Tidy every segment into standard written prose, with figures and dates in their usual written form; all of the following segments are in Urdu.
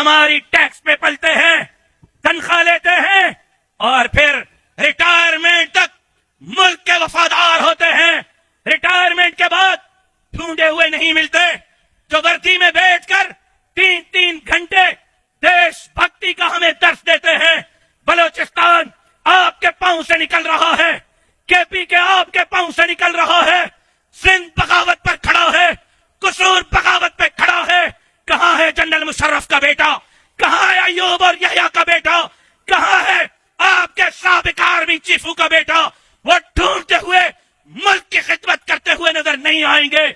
ہماری ٹیکس پہ پلتے ہیں، تنخواہ لیتے ہیں، اور پھر ریٹائرمنٹ تک ملک کے وفادار ہوتے ہیں۔ ریٹائرمنٹ کے بعد ڈھونڈے ہوئے نہیں ملتے، جو وردی میں بیٹھ کر 3 گھنٹے دیش بھکتی کا ہمیں درس دیتے ہیں۔ بلوچستان آپ کے پاؤں سے نکل رہا ہے، کے پی کے آپ کے پاؤں سے نکل رہا ہے، سندھ بغاوت پر کھڑا ہے، قصور بغاوت پہ کھڑا ہے۔ کہاں ہے جنرل مشرف کا بیٹا؟ کہاں ہے ایوب اور یحییٰ کا بیٹا؟ کہاں ہے آپ کے سابق آرمی چیفوں کا بیٹا؟ وہ ڈھونڈتے ہوئے ملک کی خدمت کرتے ہوئے نظر نہیں آئیں گے۔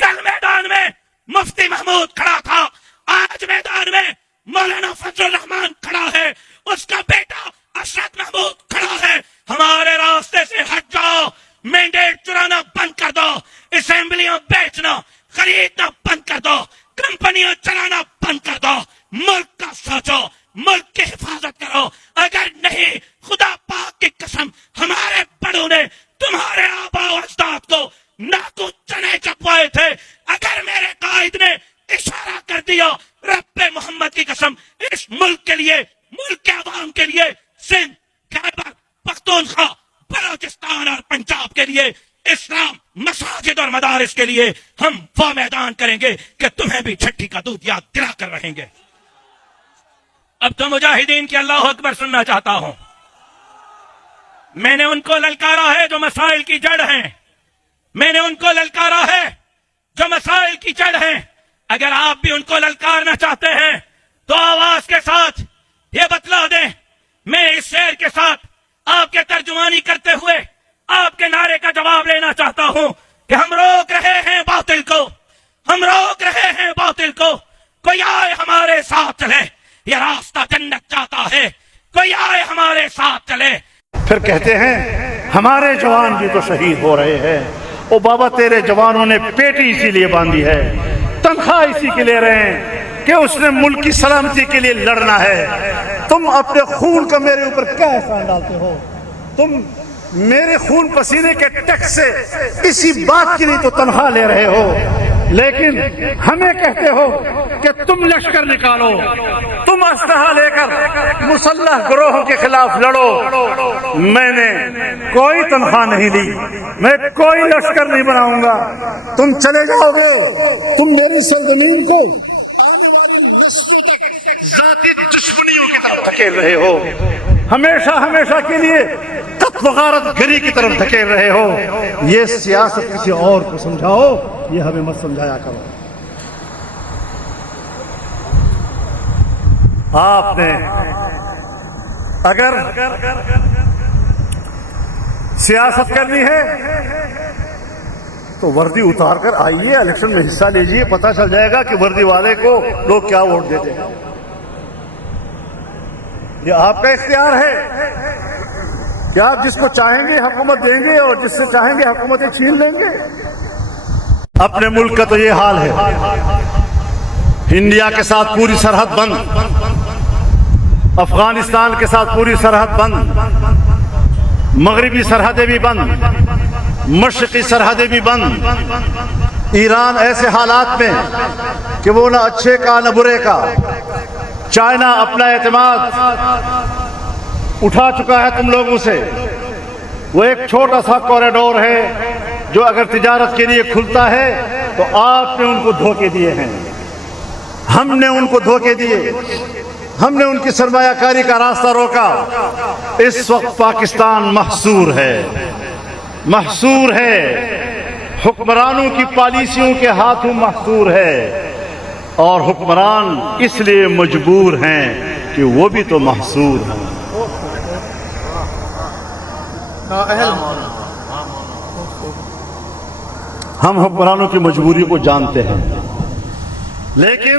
کل میدان میں مفتی محمود کھڑا تھا، آج میدان میں مولانا فضل الرحمان کھڑا ہے، اس کا بیٹا اشرف محمود کھڑا ہے۔ ہمارے راستے سے ہٹ جاؤ، مینڈیٹ چرانا بند کر دو، اسمبلیوں بیچنا خریدنا بند کر دو، کمپنیاں چلانا بند کر دو، ملک کا سوچو، ملک کی حفاظت کرو۔ اگر نہیں، خدا پاک کی قسم، ہمارے بڑوں نے تمہارے آباء و اجداد کو ناکو چنے چپوائے تھے۔ اگر میرے قائد نے اشارہ کر دیا، رب محمد کی قسم، اس ملک کے لیے، ملک کے عوام کے لیے، سندھ، خیبر پختونخوا، بلوچستان اور پنجاب کے لیے، اسلام، مساجد اور مدارس کے لیے ہم وہ میدان کریں گے کہ تمہیں بھی چھٹی کا دودھ یاد دلا کر رہیں گے۔ اب تو مجاہدین کی اللہ اکبر سننا چاہتا ہوں۔ میں نے ان کو للکارا ہے جو مسائل کی جڑ ہیں، میں نے ان کو للکارا ہے جو مسائل کی جڑ ہیں۔ اگر آپ بھی ان کو للکارنا چاہتے ہیں تو آواز کے ساتھ یہ بتلا دیں۔ میں اس شعر کے ساتھ آپ کے ترجمانی کرتے ہوئے آپ کے نعرے کا جواب لینا چاہتا ہوں کہ ہم روک رہے ہیں باطل کو، ہم روک رہے ہیں باطل کو۔ کوئی آئے ہمارے ساتھ چلے، یہ راستہ جنت جاتا ہے، کوئی آئے ہمارے ساتھ چلے۔ پھر کہتے ہیں ہمارے جوان بھی تو شہید ہو رہے ہیں۔ او بابا، تیرے جوانوں نے پیٹی اسی لیے باندھی ہے، تنخواہ اسی کے لے رہے ہیں کہ اس نے ملک کی سلامتی کے لیے لڑنا ہے۔ تم اپنے خون کا میرے اوپر کیا احسان ڈالتے ہو؟ تم میرے خون پسینے کے ٹیکس سے اسی بات کی نہیں تو تنخواہ لے رہے ہو، لیکن ہمیں کہتے ہو کہ تم لشکر نکالو، تم اسلحہ لے کر مسلح گروہوں کے خلاف لڑو۔ میں نے کوئی تنخواہ نہیں لی، میں کوئی لشکر نہیں بناؤں گا۔ تم چلے جاؤ گے، تم میری سرزمین کو آنے والی نسلوں تک ذاتی دشمنیوں کی طرف دھکیل رہے ہو، ہمیشہ ہمیشہ کے لیے قتل و غارت گری کی طرف دھکیل رہے ہو۔ یہ سیاست کسی اور کو سمجھاؤ، یہ ہمیں مت سمجھایا کرو۔ آپ نے اگر سیاست کرنی ہے تو وردی اتار کر آئیے، الیکشن میں حصہ لیجیے، پتہ چل جائے گا کہ وردی والے کو لوگ کیا ووٹ دیتے ہیں۔ یہ آپ کا اختیار ہے کہ آپ جس کو چاہیں گے حکومت دیں گے اور جس سے چاہیں گے حکومتیں چھین لیں گے۔ اپنے ملک کا تو یہ حال ہے، انڈیا کے ساتھ پوری سرحد بند، افغانستان کے ساتھ پوری سرحد بند، مغربی سرحدیں بھی بند، مشرقی سرحدیں بھی بند۔ ایران ایسے حالات میں کہ وہ نہ اچھے کا نہ برے کا۔ چائنا اپنا اعتماد اٹھا چکا ہے تم لوگوں سے۔ وہ ایک چھوٹا سا کوریڈور ہے جو اگر تجارت کے لیے کھلتا ہے تو آپ نے ان کو دھوکے دیے ہیں، ہم نے ان کو دھوکے دیے، ہم نے ان کی سرمایہ کاری کا راستہ روکا۔ اس وقت پاکستان محصور ہے، محصور ہے، حکمرانوں کی پالیسیوں کے ہاتھوں محصور ہے، اور حکمران اس لیے مجبور ہیں کہ وہ بھی تو محصور ہیں۔ ہم حکمرانوں کی مجبوری کو جانتے ہیں، لیکن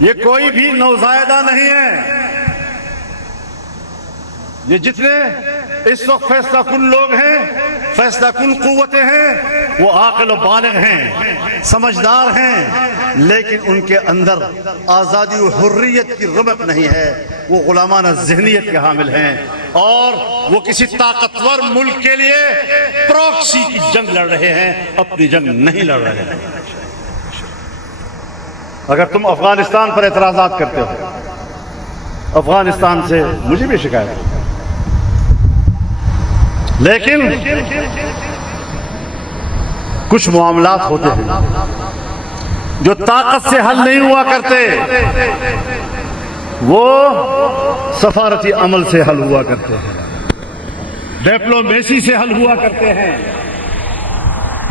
یہ کوئی بھی نوزائیدہ نہیں ہے۔ یہ جتنے اس وقت فیصلہ کن لوگ ہیں، فیصلہ کن قوتیں ہیں، وہ عاقل و بالغ ہیں، سمجھدار ہیں، لیکن ان کے اندر آزادی و حریت کی رمق نہیں ہے۔ وہ غلامانہ ذہنیت کے حامل ہیں، اور وہ کسی طاقتور ملک کے لیے پروکسی کی جنگ لڑ رہے ہیں، اپنی جنگ نہیں لڑ رہے ہیں۔ اگر تم افغانستان پر اعتراضات کرتے ہو، افغانستان سے مجھے بھی شکایت ہے، لیکن کچھ معاملات ہوتے ہیں جو طاقت سے حل نہیں ہوا کرتے، وہ سفارتی عمل سے حل ہوا کرتے ہیں، ڈپلومیسی سے حل ہوا کرتے ہیں۔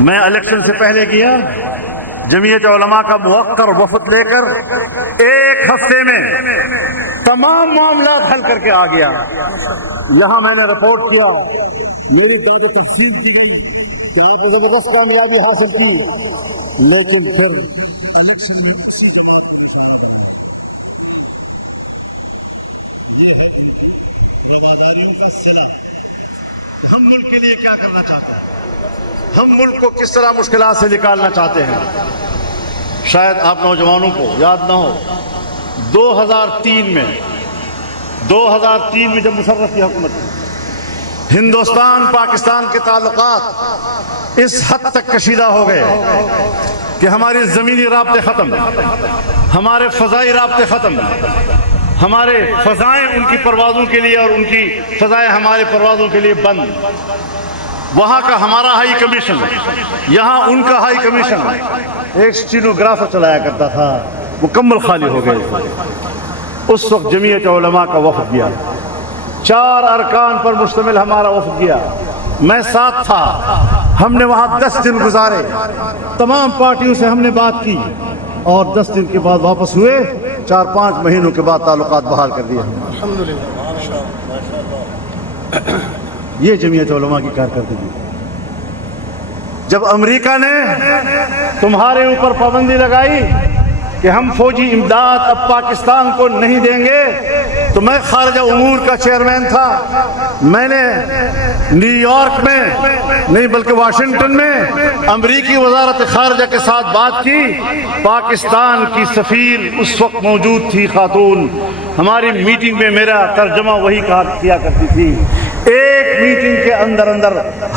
میں الیکشن سے پہلے گیا، جمعیت علماء کا موقر وفد لے کر 1 ہفتے میں تمام معاملات حل کر کے آ گیا۔ یہاں میں نے رپورٹ کیا، میری داد تحصیل کی گئی کہ آپ نے زبردست کامیابی حاصل کی، لیکن پھر الیکشن میں اسی جواب کو شامل کرنا، یہ ہے رواداریوں کا سلا۔ ہم ملک کے لیے کیا کرنا چاہتے ہیں، ہم ملک کو کس طرح مشکلات سے نکالنا چاہتے ہیں۔ شاید آپ نوجوانوں کو یاد نہ ہو، 2003 میں جب مشرف کی حکومت تھی، ہندوستان پاکستان کے تعلقات اس حد تک کشیدہ ہو گئے کہ ہماری زمینی رابطے ختم، ہمارے فضائی رابطے ختم، ہمارے فضائیں ان کی پروازوں کے لیے اور ان کی فضائیں ہمارے پروازوں کے لیے بند۔ وہاں کا ہمارا ہائی کمیشن، یہاں ان کا ہائی کمیشن، ایک اسٹینوگرافر چلایا کرتا تھا، مکمل خالی ہو گئے۔ اس وقت جمعیت علماء کا وفد گیا، 4 ارکان پر مشتمل ہمارا وفد گیا، میں ساتھ تھا۔ ہم نے وہاں 10 دن گزارے، تمام پارٹیوں سے ہم نے بات کی، اور 10 دن کے بعد واپس ہوئے، 4-5 مہینوں کے بعد تعلقات بحال کر دیے۔ الحمدللہ، یہ جمعیت علماء کی کارکردگی۔ جب امریکہ نے تمہارے اوپر پابندی لگائی کہ ہم فوجی امداد اب پاکستان کو نہیں دیں گے، تو میں خارجہ امور کا چیئرمین تھا، میں نے نیو یارک میں نہیں بلکہ واشنگٹن میں امریکی وزارت خارجہ کے ساتھ بات کی۔ پاکستان کی سفیر اس وقت موجود تھی، خاتون، ہماری میٹنگ میں میرا ترجمہ وہی کیا کرتی تھی۔ ایک میٹنگ کے اندر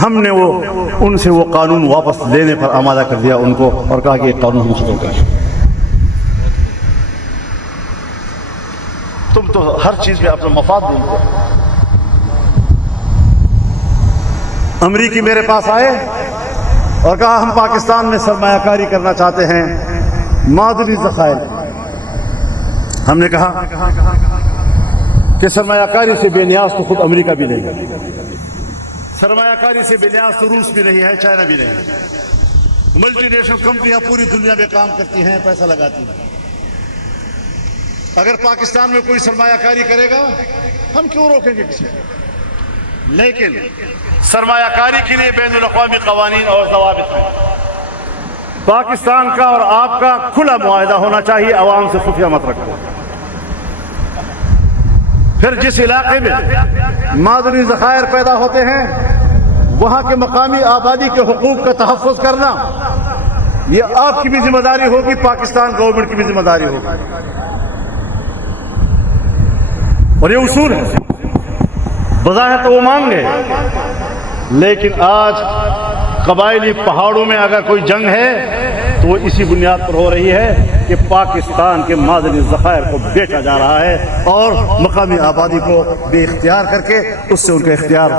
ہم نے ان سے وہ قانون واپس لینے پر آمادہ کر دیا ان کو، اور کہا کہ یہ قانون ہم ختم کریں۔ تم تو ہر چیز میں اپنا مفاد ڈھونڈتے ہو۔ امریکی میرے پاس آئے اور کہا ہم پاکستان میں سرمایہ کاری کرنا چاہتے ہیں، معدنی ذخائر۔ ہم نے کہا کہ سرمایہ کاری سے بے نیاز تو خود امریکہ بھی نہیں ہے، سرمایہ کاری سے بے نیاز تو روس بھی نہیں ہے، چائنا بھی نہیں ہے۔ ملٹی نیشنل کمپنیاں پوری دنیا میں کام کرتی ہیں، پیسہ لگاتی ہیں۔ اگر پاکستان میں کوئی سرمایہ کاری کرے گا ہم کیوں روکیں گے کسی کو؟ لیکن سرمایہ کاری کے لیے بین الاقوامی قوانین اور ضوابط ہیں۔ پاکستان کا اور آپ کا کھلا معاہدہ ہونا چاہیے، عوام سے خفیہ مت رکھو۔ پھر جس علاقے میں معدنی ذخائر پیدا ہوتے ہیں، وہاں کے مقامی آبادی کے حقوق کا تحفظ کرنا، یہ آپ کی بھی ذمہ داری ہوگی، پاکستان گورنمنٹ کی بھی ذمہ داری ہوگی، اور یہ اصول ہے۔ بظاہر تو وہ مان گئے، لیکن آج قبائلی پہاڑوں میں اگر کوئی جنگ ہے تو وہ اسی بنیاد پر ہو رہی ہے کہ پاکستان کے معدنی ذخائر کو بیچا جا رہا ہے، اور مقامی آبادی کو بے اختیار کر کے اس سے ان کا اختیار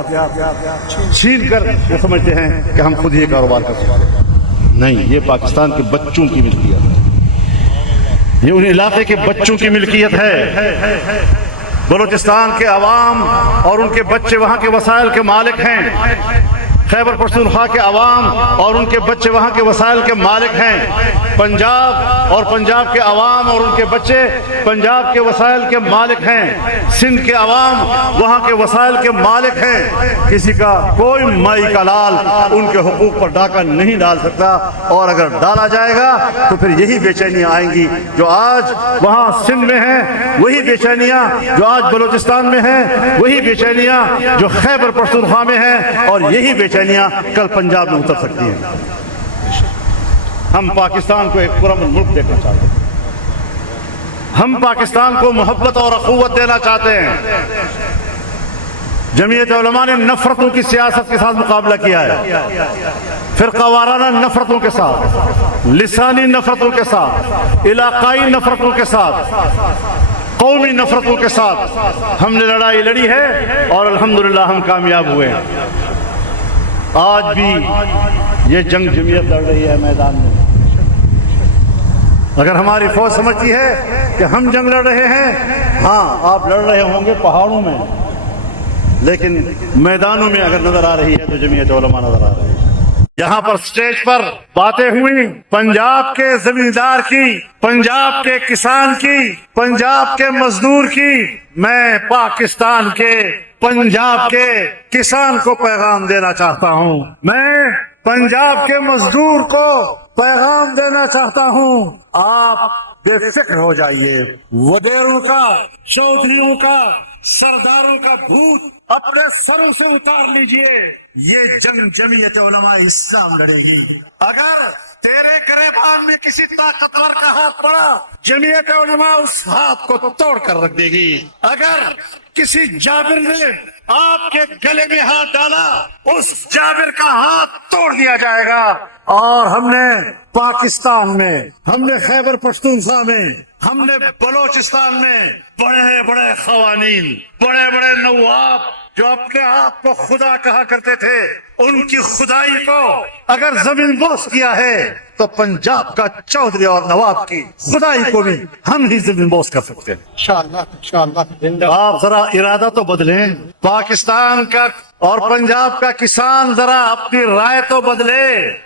چھین کر وہ سمجھتے ہیں کہ ہم خود ہی کاروبار کر سکتے ہیں۔ نہیں، یہ پاکستان کے بچوں کی ملکیت ہے، یہ ان علاقے کے بچوں کی ملکیت ہے۔ بلوچستان کے عوام اور ان کے بچے وہاں کے وسائل کے مالک ہیں، خیبر پختونخوا کے عوام اور ان کے بچے وہاں کے وسائل کے مالک ہیں، پنجاب اور پنجاب کے عوام اور ان کے بچے پنجاب کے وسائل کے مالک ہیں، سندھ کے عوام وہاں کے وسائل کے مالک ہیں۔ کسی کا کوئی مائی کا لال ان کے حقوق پر ڈاکہ نہیں ڈال سکتا، اور اگر ڈالا جائے گا تو پھر یہی بے چینیاں آئیں گی جو آج وہاں سندھ میں ہیں، وہی بے چینیاں جو آج بلوچستان میں ہیں، وہی بے چینیاں جو خیبر پختونخوا میں ہیں، اور یہی بے چینیاں کل پنجاب میں اتر سکتی ہیں۔ ہم پاکستان کو ایک پرامن ملک دیکھنا چاہتے ہیں، ہم پاکستان کو محبت اور اخوت دینا چاہتے ہیں۔ جمعیت علماء نے نفرتوں کی سیاست کے ساتھ مقابلہ کیا ہے، فرقہ وارانہ نفرتوں کے ساتھ، لسانی نفرتوں کے ساتھ، علاقائی نفرتوں کے ساتھ، قومی نفرتوں کے ساتھ ہم نے لڑائی لڑی ہے اور الحمدللہ ہم کامیاب ہوئے ہیں۔ آج بھی یہ جنگ جمعیت لڑ رہی ہے میدان میں۔ اگر ہماری فوج سمجھتی ہے کہ ہم جنگ لڑ رہے ہیں، ہاں آپ لڑ رہے ہوں گے پہاڑوں میں، لیکن میدانوں میں اگر نظر آ رہی ہے تو جمعیت علماء نظر آ رہی ہے۔ یہاں پر سٹیج پر باتیں ہوئی پنجاب کے زمیندار کی، پنجاب کے کسان کی، پنجاب کے مزدور کی۔ میں پاکستان کے پنجاب کے کسان کو پیغام دینا چاہتا ہوں، میں پنجاب کے مزدور کو پیغام دینا چاہتا ہوں، آپ بے فکر ہو جائیے۔ وڈیروں کا، چودھریوں کا، سرداروں کا بھوت اپنے سروں سے اتار لیجئے۔ یہ جنگ جمعیت علماء اسلام لڑے گی۔ اگر تیرے گریبان میں کسی طاقتور کا ہاتھ پڑا، جمعیت علماء اس ہاتھ کو توڑ کر رکھ دے گی۔ اگر کسی جابر نے آپ کے گلے میں ہاتھ ڈالا، اس جابر کا ہاتھ توڑ دیا جائے گا۔ اور ہم نے پاکستان میں، ہم نے خیبر پختونخوا میں، ہم نے بلوچستان میں بڑے بڑے قوانین، بڑے بڑے نواب جو اپنے آپ کو خدا کہا کرتے تھے، ان کی خدائی کو اگر زمین بوس کیا ہے تو پنجاب کا چودھری اور نواب کی خدائی کو بھی ہم ہی زمین بوس کر سکتے ہیں انشاءاللہ۔ آپ ذرا ارادہ تو بدلیں، پاکستان کا اور پنجاب کا کسان ذرا اپنی رائے تو بدلے،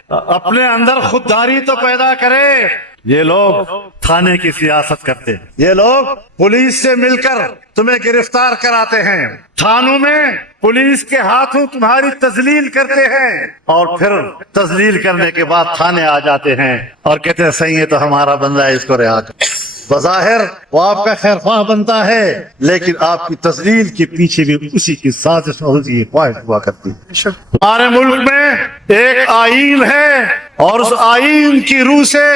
اپنے اندر خودداری تو پیدا کرے۔ یہ لوگ تھانے کی سیاست کرتے ہیں، یہ لوگ پولیس سے مل کر تمہیں گرفتار کراتے ہیں، تھانوں میں پولیس کے ہاتھوں تمہاری تذلیل کرتے ہیں، اور پھر تذلیل کرنے کے بعد تھانے آ جاتے ہیں اور کہتے ہیں صحیح ہے تو ہمارا بندہ ہے، اس کو رہا کر۔ بظاہر وہ آپ کا خیر خواہ بنتا ہے، لیکن آپ کی تذلیل کے پیچھے بھی اسی کی سازش اور اسی کی خواہش ہوا کرتی ہے۔ ہمارے ملک میں ایک آئین ہے اور اس آئین کی روح سے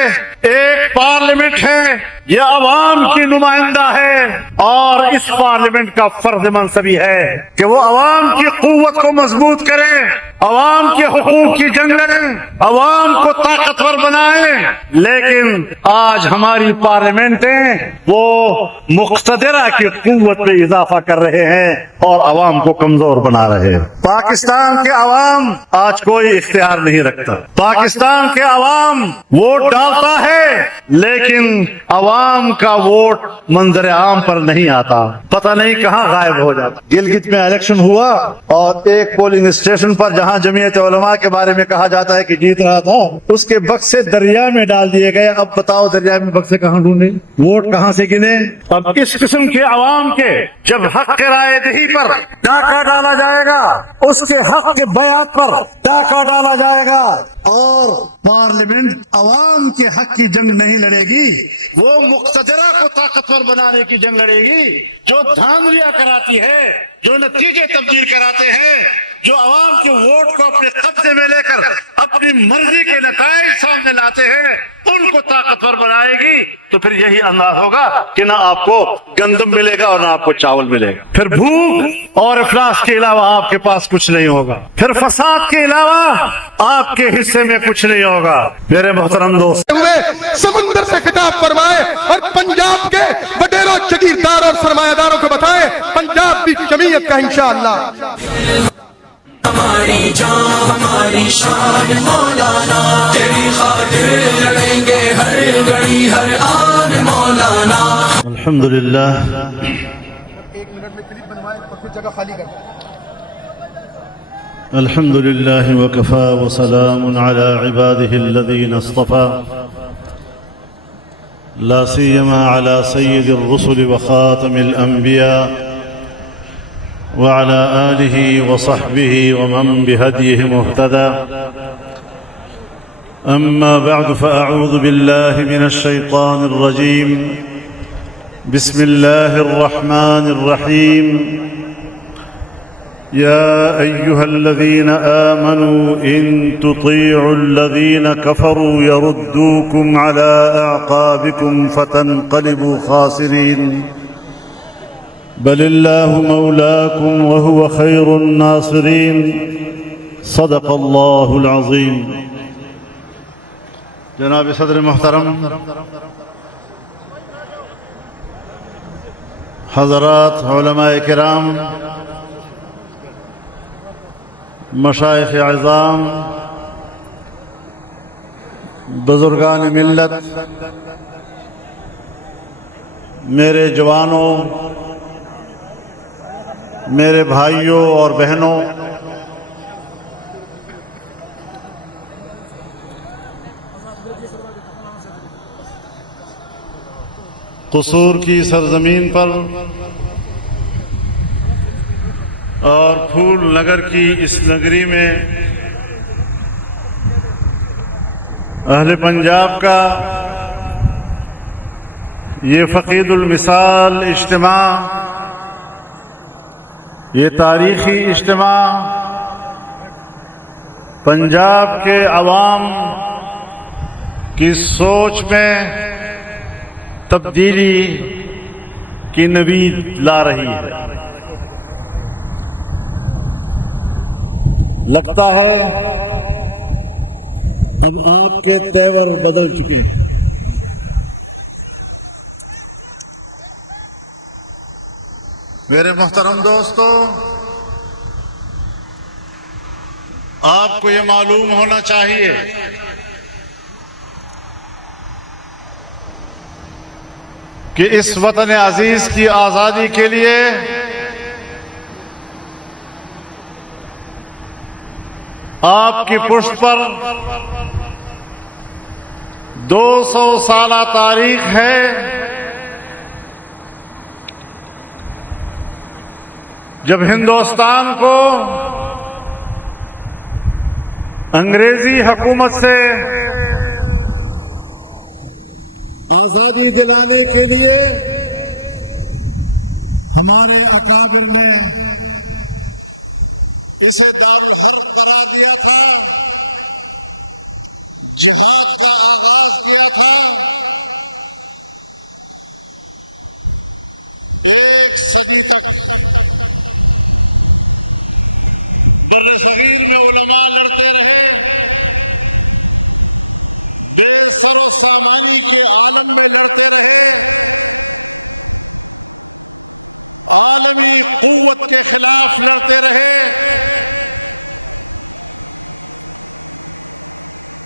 ایک پارلیمنٹ ہے، یہ عوام کی نمائندہ ہے، اور اس پارلیمنٹ کا فرض منصبی ہے کہ وہ عوام کی قوت کو مضبوط کرے، عوام کے حقوق کی جنگ لڑیں، عوام کو طاقتور بنائیں۔ لیکن آج ہماری پارلیمنٹیں وہ مقتدرہ کی قوت میں اضافہ کر رہے ہیں اور عوام کو کمزور بنا رہے ہیں۔ پاکستان کے عوام آج کوئی اختیار نہیں رکھتا، پاکستان کے عوام ووٹ ڈالتا ہے، لیکن عوام کا ووٹ منظر عام پر نہیں آتا، پتہ نہیں کہاں غائب ہو جاتا۔ گلگت میں الیکشن ہوا اور ایک پولنگ اسٹیشن پر جہاں جمعیت علماء کے بارے میں کہا جاتا ہے کہ جیت رہا تھا، اس کے بکسے دریا میں ڈال دیے گئے۔ اب بتاؤ دریا میں بکسے کہاں ڈھونڈے، ووٹ کہاں سے گنے؟ اب اس قسم کے عوام کے جب حق رائے دہی پر ڈاکہ ڈالا جائے گا، اس کے حق کے بیعت پر ڈاکہ ڈالا جائے گا، اور پارلیمنٹ عوام کے حق کی جنگ نہیں لڑے گی، وہ مقتدرہ کو طاقتور بنانے کی جنگ لڑے گی، جو دھاندلیاں کراتی ہے، جو نتیجے تبدیل کراتے ہیں، جو عوام کے ووٹ کو اپنے قبضے میں لے کر اپنی مرضی کے نتائج سامنے لاتے ہیں، ان کو طاقتور بنائے گی۔ تو پھر یہی انداز ہوگا کہ نہ آپ کو گندم ملے گا اور نہ آپ کو چاول ملے گا، پھر بھوک اور افلاس کے علاوہ آپ کے پاس کچھ نہیں ہوگا، پھر فساد کے علاوہ آپ کے حصے میں کچھ نہیں ہوگا۔ میرے محترم دوست، سمندر سے خطاب فرمائے اور پنجاب کے وڈیروں، جگیردار اور سرمایہ داروں کو بتائیں پنجاب بھی جمعیت کا انشاءاللہ۔ ہماری جان ہماری شان مولانا، تیری خاطر لڑیں گے ہر گھڑی ہر آن مولانا۔ الحمدللہ الحمد لله وكفى وسلام على عباده الذين اصطفى، لا سيما على سيد الرسل وخاتم الأنبياء وعلى آله وصحبه ومن بهديه مهتدى. أما بعد، فأعوذ بالله من الشيطان الرجيم. بسم الله الرحمن الرحيم. يا أيها الذين آمنوا إن تطيعوا الذين كفروا يردوكم على أعقابكم فتنقلبوا خاسرين. بل الله مولاكم وهو خير الناصرين صدق الله العظيم. جناب صدر محترم، حضرات علماء کرام، مشائخ اعظام، بزرگان ملت، میرے جوانوں، میرے بھائیوں اور بہنوں، قصور کی سرزمین پر اور پھول نگر کی اس نگری میں اہل پنجاب کا یہ فقید المثال اجتماع، یہ تاریخی اجتماع پنجاب کے عوام کی سوچ میں تبدیلی کی نوید لا رہی ہے. لگتا ہے اب آپ کے تیور بدل چکے ہیں. میرے محترم دوستو، آپ کو یہ معلوم ہونا چاہیے کہ اس وطن عزیز کی آزادی کے لیے آپ کی پشت پر 200 سالہ تاریخ ہے. جب ہندوستان کو انگریزی حکومت سے آزادی دلانے کے لیے ہمارے اکابر نے اسے دارالحرب قرار دیا تھا، جہاد کا آغاز کیا تھا. ایک صدی تک برصغیر میں علماء لڑتے رہے، بے سر و سامانی کے عالم میں لڑتے رہے، عالمی قوت کے خلاف لڑتے رہے.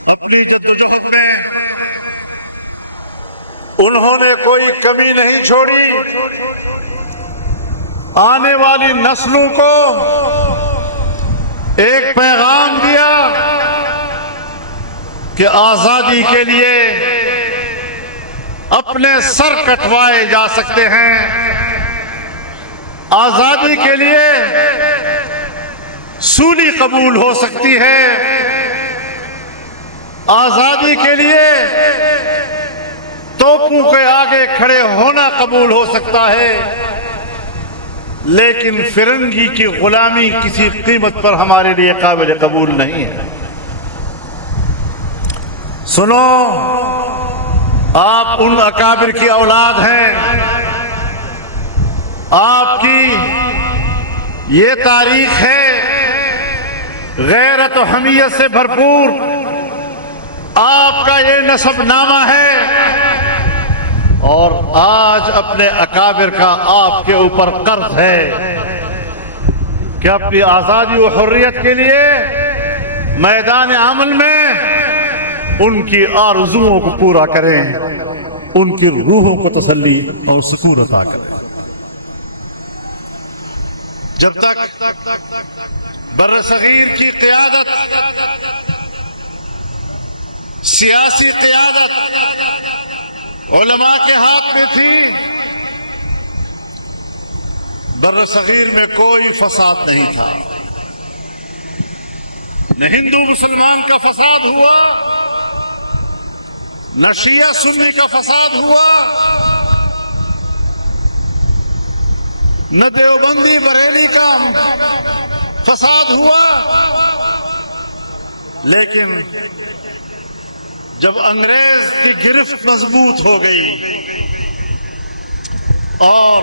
اپنی جدوجہد میں انہوں نے کوئی کمی نہیں چھوڑی. آنے والی نسلوں کو ایک پیغام دیا کہ آزادی کے لیے اپنے سر کٹوائے جا سکتے ہیں، آزادی کے لیے سولی قبول ہو سکتی ہے، آزادی کے لیے توپوں کے آگے کھڑے ہونا قبول ہو سکتا ہے، لیکن فرنگی کی غلامی کسی قیمت پر ہمارے لیے قابل قبول نہیں ہے. سنو، آپ ان اکابر کی اولاد ہیں، آپ کی یہ تاریخ ہے غیرت و حمیت سے بھرپور، آپ کا یہ نسب نامہ ہے، اور آج اپنے اکابر کا آپ کے اوپر قرض ہے کہ اپنی آزادی و حریت کے لیے میدان عمل میں ان کی آرزوؤں کو پورا کریں، ان کی روحوں کو تسلی اور سکون عطا کریں. جب تک برصغیر کی قیادت، سیاسی قیادت علماء کے ہاتھ میں تھی، برصغیر میں کوئی فساد نہیں تھا. نہ ہندو مسلمان کا فساد ہوا، نہ شیعہ سنی کا فساد ہوا، نہ دیوبندی بریلی کا فساد ہوا. لیکن جب انگریز کی گرفت مضبوط ہو گئی اور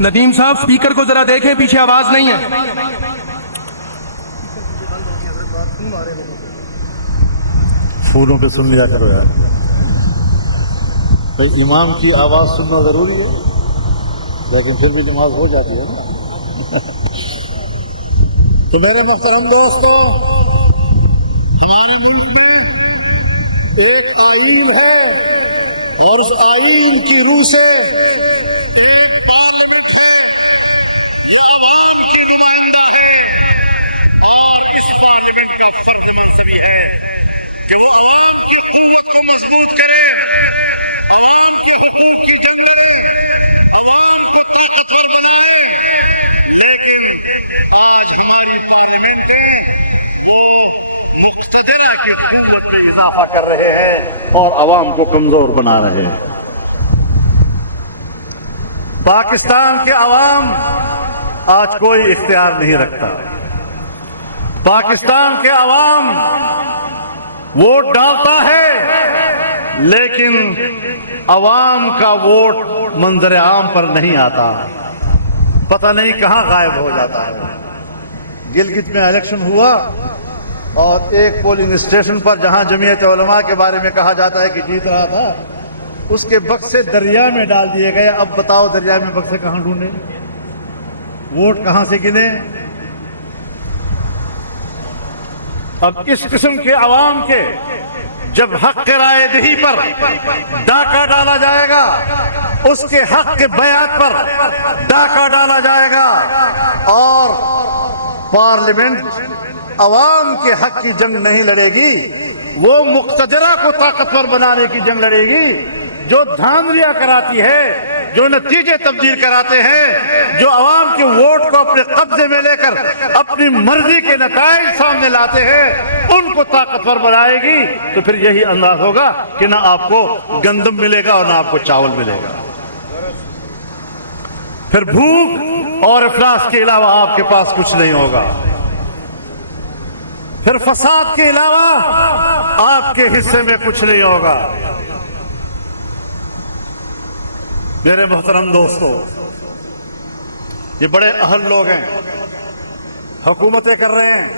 ندیم صاحب اسپیکر کو ذرا دیکھیں، پیچھے آواز نہیں ہے. پھولوں پہ سن لیا کرو یار. امام کی آواز سننا ضروری ہے، لیکن پھر بھی نماز ہو جاتی ہے نا. تو میرے محترم دوستو، ہمارے ملک میں ایک آئین ہے اور اس آئین کی روح سے کر رہے ہیں اور عوام کو کمزور بنا رہے ہیں. پاکستان کے عوام آج کوئی اختیار نہیں رکھتا. پاکستان کے عوام ووٹ ڈالتا ہے، لیکن عوام کا ووٹ منظر عام پر نہیں آتا، پتہ نہیں کہاں غائب ہو جاتا ہے. گلگت میں الیکشن ہوا اور ایک پولنگ اسٹیشن پر جہاں جمعیت علماء کے بارے میں کہا جاتا ہے کہ جیت رہا تھا، اس کے بکسے دریا میں ڈال دیے گئے. اب بتاؤ دریا میں بکسے کہاں ڈھونڈیں؟ ووٹ کہاں سے گنے؟ اب اس قسم کے عوام کے جب حق کے رائے دہی پر ڈاکہ ڈالا جائے گا، اس کے حق کے بیعت پر ڈاکہ ڈالا جائے گا، اور پارلیمنٹ عوام کے حق کی جنگ نہیں لڑے گی، وہ مقتدرہ کو طاقتور بنانے کی جنگ لڑے گی، جو دھاندلیاں کراتی ہے، جو نتیجے تبدیل کراتے ہیں، جو عوام کے ووٹ کو اپنے قبضے میں لے کر اپنی مرضی کے نتائج سامنے لاتے ہیں، ان کو طاقتور بنائے گی. تو پھر یہی انداز ہوگا کہ نہ آپ کو گندم ملے گا اور نہ آپ کو چاول ملے گا. پھر بھوک اور افلاس کے علاوہ آپ کے پاس کچھ نہیں ہوگا. پھر فساد کے علاوہ آپ کے حصے میں کچھ نہیں ہوگا. میرے محترم دوستو، یہ بڑے اہل لوگ ہیں، حکومتیں کر رہے ہیں،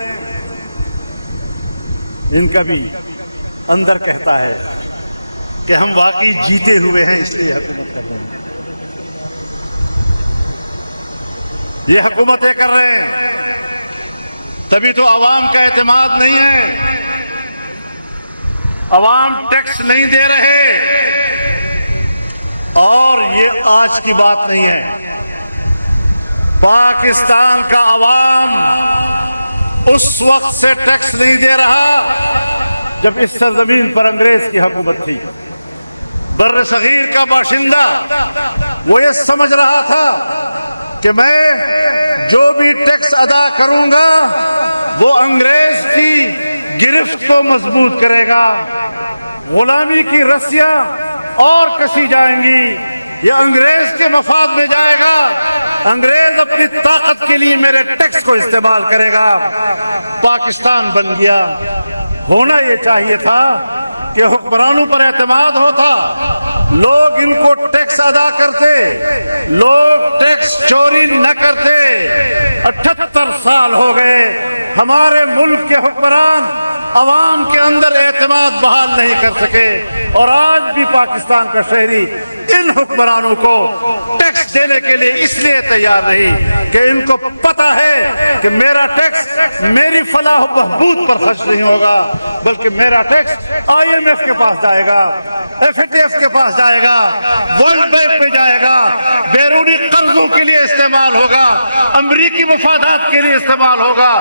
ان کا بھی اندر کہتا ہے کہ ہم واقعی جیتے ہوئے ہیں، اس لیے حکومت کر رہے ہیں. یہ حکومتیں کر رہے ہیں، تبھی تو عوام کا اعتماد نہیں ہے. عوام ٹیکس نہیں دے رہے، اور یہ آج کی بات نہیں ہے. پاکستان کا عوام اس وقت سے ٹیکس نہیں دے رہا جب اس سرزمین پر انگریز کی حکومت تھی. بر صغیر کا باشندہ وہ یہ سمجھ رہا تھا کہ میں جو بھی ٹیکس ادا کروں گا وہ انگریز کی گرفت کو مضبوط کرے گا، غلامی کی رسیاں اور کسی جائیں گی، یہ انگریز کے مفاد میں جائے گا، انگریز اپنی طاقت کے لیے میرے ٹیکس کو استعمال کرے گا. پاکستان بن گیا. ہونا یہ چاہیے تھا کہ حکمرانوں پر اعتماد ہوتا، لوگ ان کو ٹیکس ادا کرتے، لوگ ٹیکس چوری نہ کرتے. 78 سال ہو گئے ہمارے ملک کے حکمران عوام کے اندر اعتماد بحال نہیں کر سکے، اور آج بھی پاکستان کا شہری ان حکمرانوں کو ٹیکس دینے کے لیے اس لیے تیار نہیں کہ ان کو پتہ ہے کہ میرا ٹیکس میری فلاح و بہبود پر خرچ نہیں ہوگا، بلکہ میرا ٹیکس IMF کے پاس جائے گا، FATF کے پاس جائے گا، ورلڈ بینک میں جائے گا، بیرونی قرضوں کے لیے استعمال ہوگا، امریکی مفادات کے لیے استعمال ہوگا،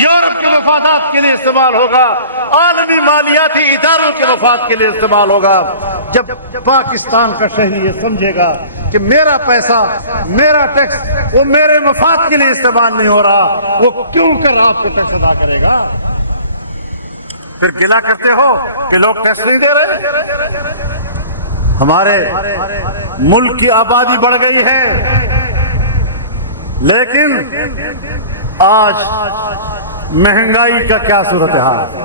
یورپ کے مفادات کے لیے استعمال ہوگا، عالمی مالیاتی اداروں کے مفاد کے لیے استعمال ہوگا. جب پاکستان کا شہری یہ سمجھے گا کہ میرا پیسہ، میرا ٹیکس وہ میرے مفاد کے لیے استعمال نہیں ہو رہا، وہ کیوں کر آپ کو ٹیکس ادا کرے گا؟ پھر گلا کرتے ہو کہ لوگ ٹیکس نہیں دے رہے. ہمارے ملک کی آبادی بڑھ گئی ہے، لیکن آج مہنگائی کا کیا صورتحال؟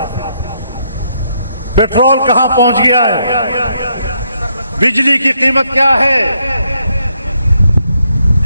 پیٹرول کہاں پہنچ گیا ہے؟ بجلی کی قیمت کیا ہے؟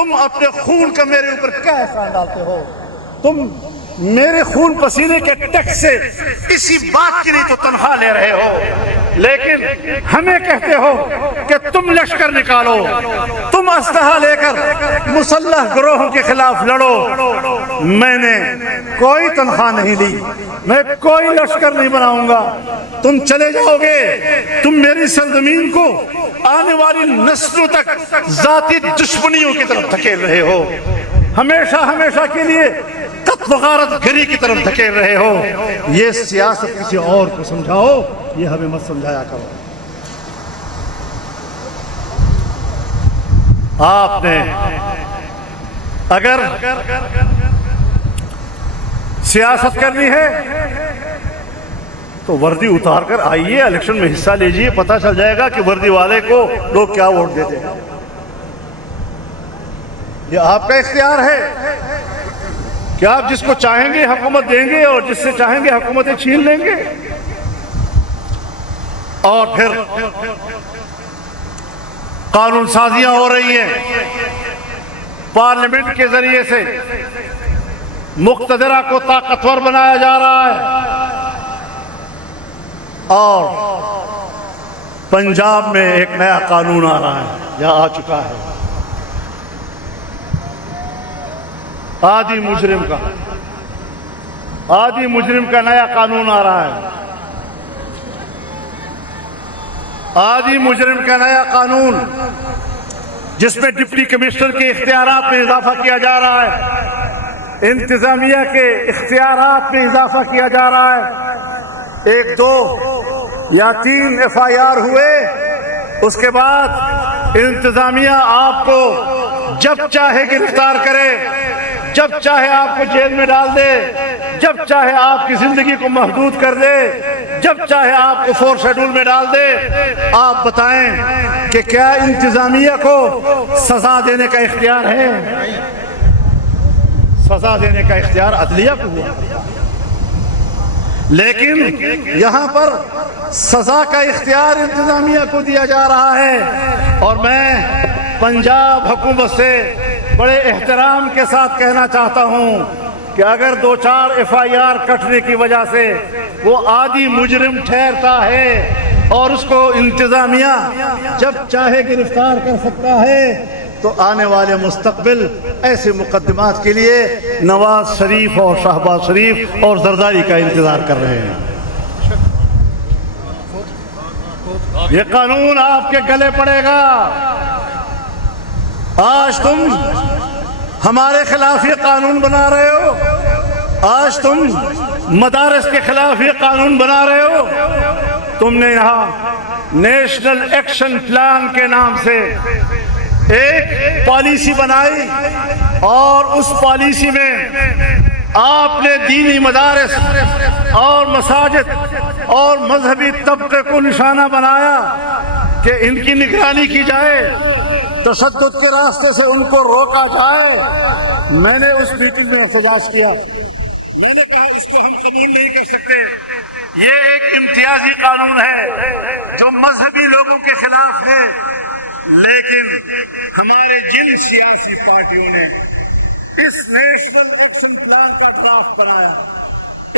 تم اپنے خون کا میرے اوپر کیا احسان ڈالتے ہو؟ تم میرے خون پسینے کے ٹیکس سے اسی بات کے لیے تو تنخواہ لے رہے ہو، لیکن ہمیں کہتے ہو کہ تم لشکر نکالو، تم اسلحہ لے کر مسلح گروہوں کے خلاف لڑو۔ میں نے کوئی تنخواہ نہیں لی، میں کوئی لشکر نہیں بناؤں گا، تم چلے جاؤ گے، تم میری سرزمین کو آنے والی نسلوں تک ذاتی دشمنیوں کی طرف دھکیل رہے ہو، ہمیشہ ہمیشہ کے لیے قتل و غارت گری کی طرف دھکیل رہے ہو۔ یہ سیاست کسی اور کو سمجھاؤ، یہ ہمیں مت سمجھایا کرو۔ آپ نے اگر سیاست کرنی ہے تو وردی اتار کر آئیے، الیکشن میں حصہ لیجیے، پتہ چل جائے گا کہ وردی والے کو لوگ کیا ووٹ دیتے ہیں۔ یہ آپ کا اختیار ہے کہ آپ جس کو چاہیں گے حکومت دیں گے اور جس سے چاہیں گے حکومتیں چھین لیں گے۔ اور پھر قانون سازیاں ہو رہی ہیں، پارلیمنٹ کے ذریعے سے مقتدرہ کو طاقتور بنایا جا رہا ہے، اور پنجاب میں ایک نیا قانون آ رہا ہے یا آ چکا ہے، آدھی مجرم کا نیا قانون آ رہا ہے، آدھی مجرم کا نیا قانون، جس میں ڈپٹی کمشنر کے اختیارات میں اضافہ کیا جا رہا ہے، انتظامیہ کے اختیارات میں اضافہ کیا جا رہا ہے۔ 1 2 یا 3 FIR ہوئے، اس کے بعد انتظامیہ آپ کو جب چاہے گرفتار کرے، جب چاہے آپ کو جیل میں ڈال دے، جب چاہے آپ کی زندگی کو محدود کر دے، جب چاہے آپ کو 4 شیڈول میں ڈال دے۔ آپ بتائیں کہ کیا انتظامیہ کو سزا دینے کا اختیار ہے؟ سزا دینے کا اختیار عدلیہ کو ہوا، لیکن یہاں پر سزا کا اختیار انتظامیہ کو دیا جا رہا ہے۔ اور میں پنجاب حکومت سے بڑے احترام کے ساتھ کہنا چاہتا ہوں کہ اگر 2-4 FIR کٹنے کی وجہ سے وہ آدھی مجرم ٹھہرتا ہے اور اس کو انتظامیہ جب چاہے گرفتار کر سکتا ہے، تو آنے والے مستقبل ایسے مقدمات کے لیے نواز شریف اور شہباز شریف اور زرداری کا انتظار کر رہے ہیں۔ یہ قانون آپ کے گلے پڑے گا۔ آج تم ہمارے خلاف یہ قانون بنا رہے ہو، آج تم مدارس کے خلاف یہ قانون بنا رہے ہو۔ تم نے یہاں نیشنل ایکشن پلان کے نام سے ایک پالیسی بنائی، اور اس پالیسی میں آپ نے دینی مدارس اور مساجد اور مذہبی طبقے کو نشانہ بنایا کہ ان کی نگرانی کی جائے، تشدد کے راستے سے ان کو روکا جائے۔ میں نے اس میٹنگ میں احتجاج کیا، میں نے کہا اس کو ہم قبول نہیں کر سکتے، یہ ایک امتیازی قانون ہے جو مذہبی لوگوں کے خلاف ہے، لیکن ہمارے جن سیاسی پارٹیوں نے اس نیشنل ایکشن پلان کا ڈرافٹ بنایا،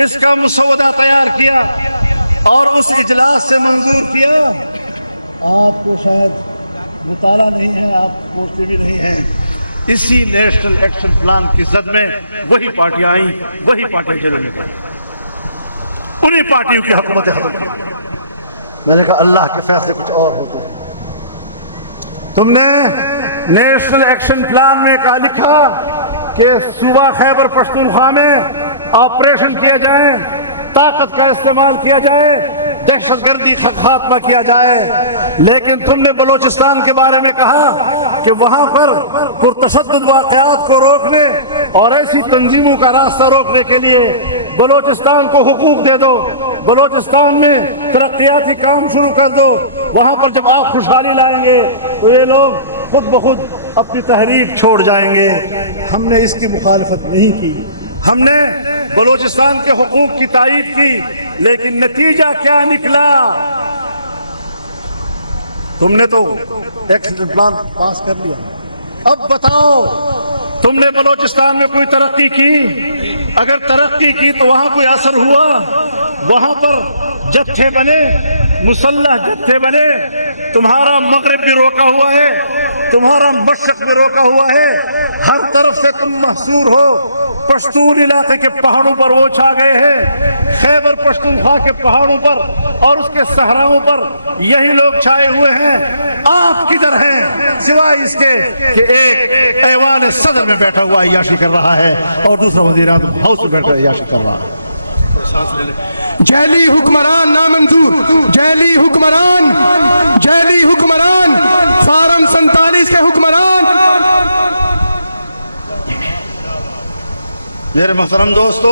اس کا مسودہ تیار کیا اور اس اجلاس سے منظور کیا، آپ کو شاید مطالعہ نہیں ہے، آپ پوچھتے بھی نہیں ہیں۔ اسی نیشنل ایکشن پلان کی زد میں وہی پارٹیاں آئیں، وہی پارٹیاں جیلوں میں گئیں، انہی پارٹیوں کی حکومتیں ختم کی۔ میں نے کہا اللہ کے فیصلے کچھ اور ہوتے۔ تم نے نیشنل ایکشن پلان میں کہا لکھا کہ صوبہ خیبر پختونخوا میں آپریشن کیا جائے، طاقت کا استعمال کیا جائے، دہشت گردی کا خاتمہ کیا جائے، لیکن تم نے بلوچستان کے بارے میں کہا کہ وہاں پر پرتشدد واقعات کو روکنے اور ایسی تنظیموں کا راستہ روکنے کے لیے بلوچستان کو حقوق دے دو، بلوچستان میں ترقیاتی کام شروع کر دو، وہاں پر جب آپ خوشحالی لائیں گے تو یہ لوگ خود بخود اپنی تحریک چھوڑ جائیں گے۔ ہم نے اس کی مخالفت نہیں کی، ہم نے بلوچستان کے حقوق کی تائید کی، لیکن نتیجہ کیا نکلا؟ تم نے تو ایکشن پلان پاس کر لیا، اب بتاؤ تم نے بلوچستان میں کوئی ترقی کی؟ اگر ترقی کی تو وہاں کوئی اثر ہوا؟ وہاں پر جتھے بنے، مسلح جتھے بنے، تمہارا مغرب بھی روکا ہوا ہے، تمہارا مشرق بھی روکا ہوا ہے، ہر طرف سے تم محصور ہو۔ پشتون علاقے کے پہاڑوں پر وہ چھا گئے ہیں، خیبر پختونخوا کے پہاڑوں پر اور اس کے صحراؤں پر یہی لوگ چھائے ہوئے ہیں۔ آپ کدھر ہیں سوائے اس کے کہ ایک ایوان صدر میں بیٹھا ہوا عیاشی کر رہا ہے اور دوسرا وزیر اعظم ہاؤس میں بیٹھا عیاشی کر رہا ہے۔ جیلی حکمران نامنظور، جیلی حکمران، جیلی حکمران، فارم 47 کے حکمران۔ میرے محترم دوستو،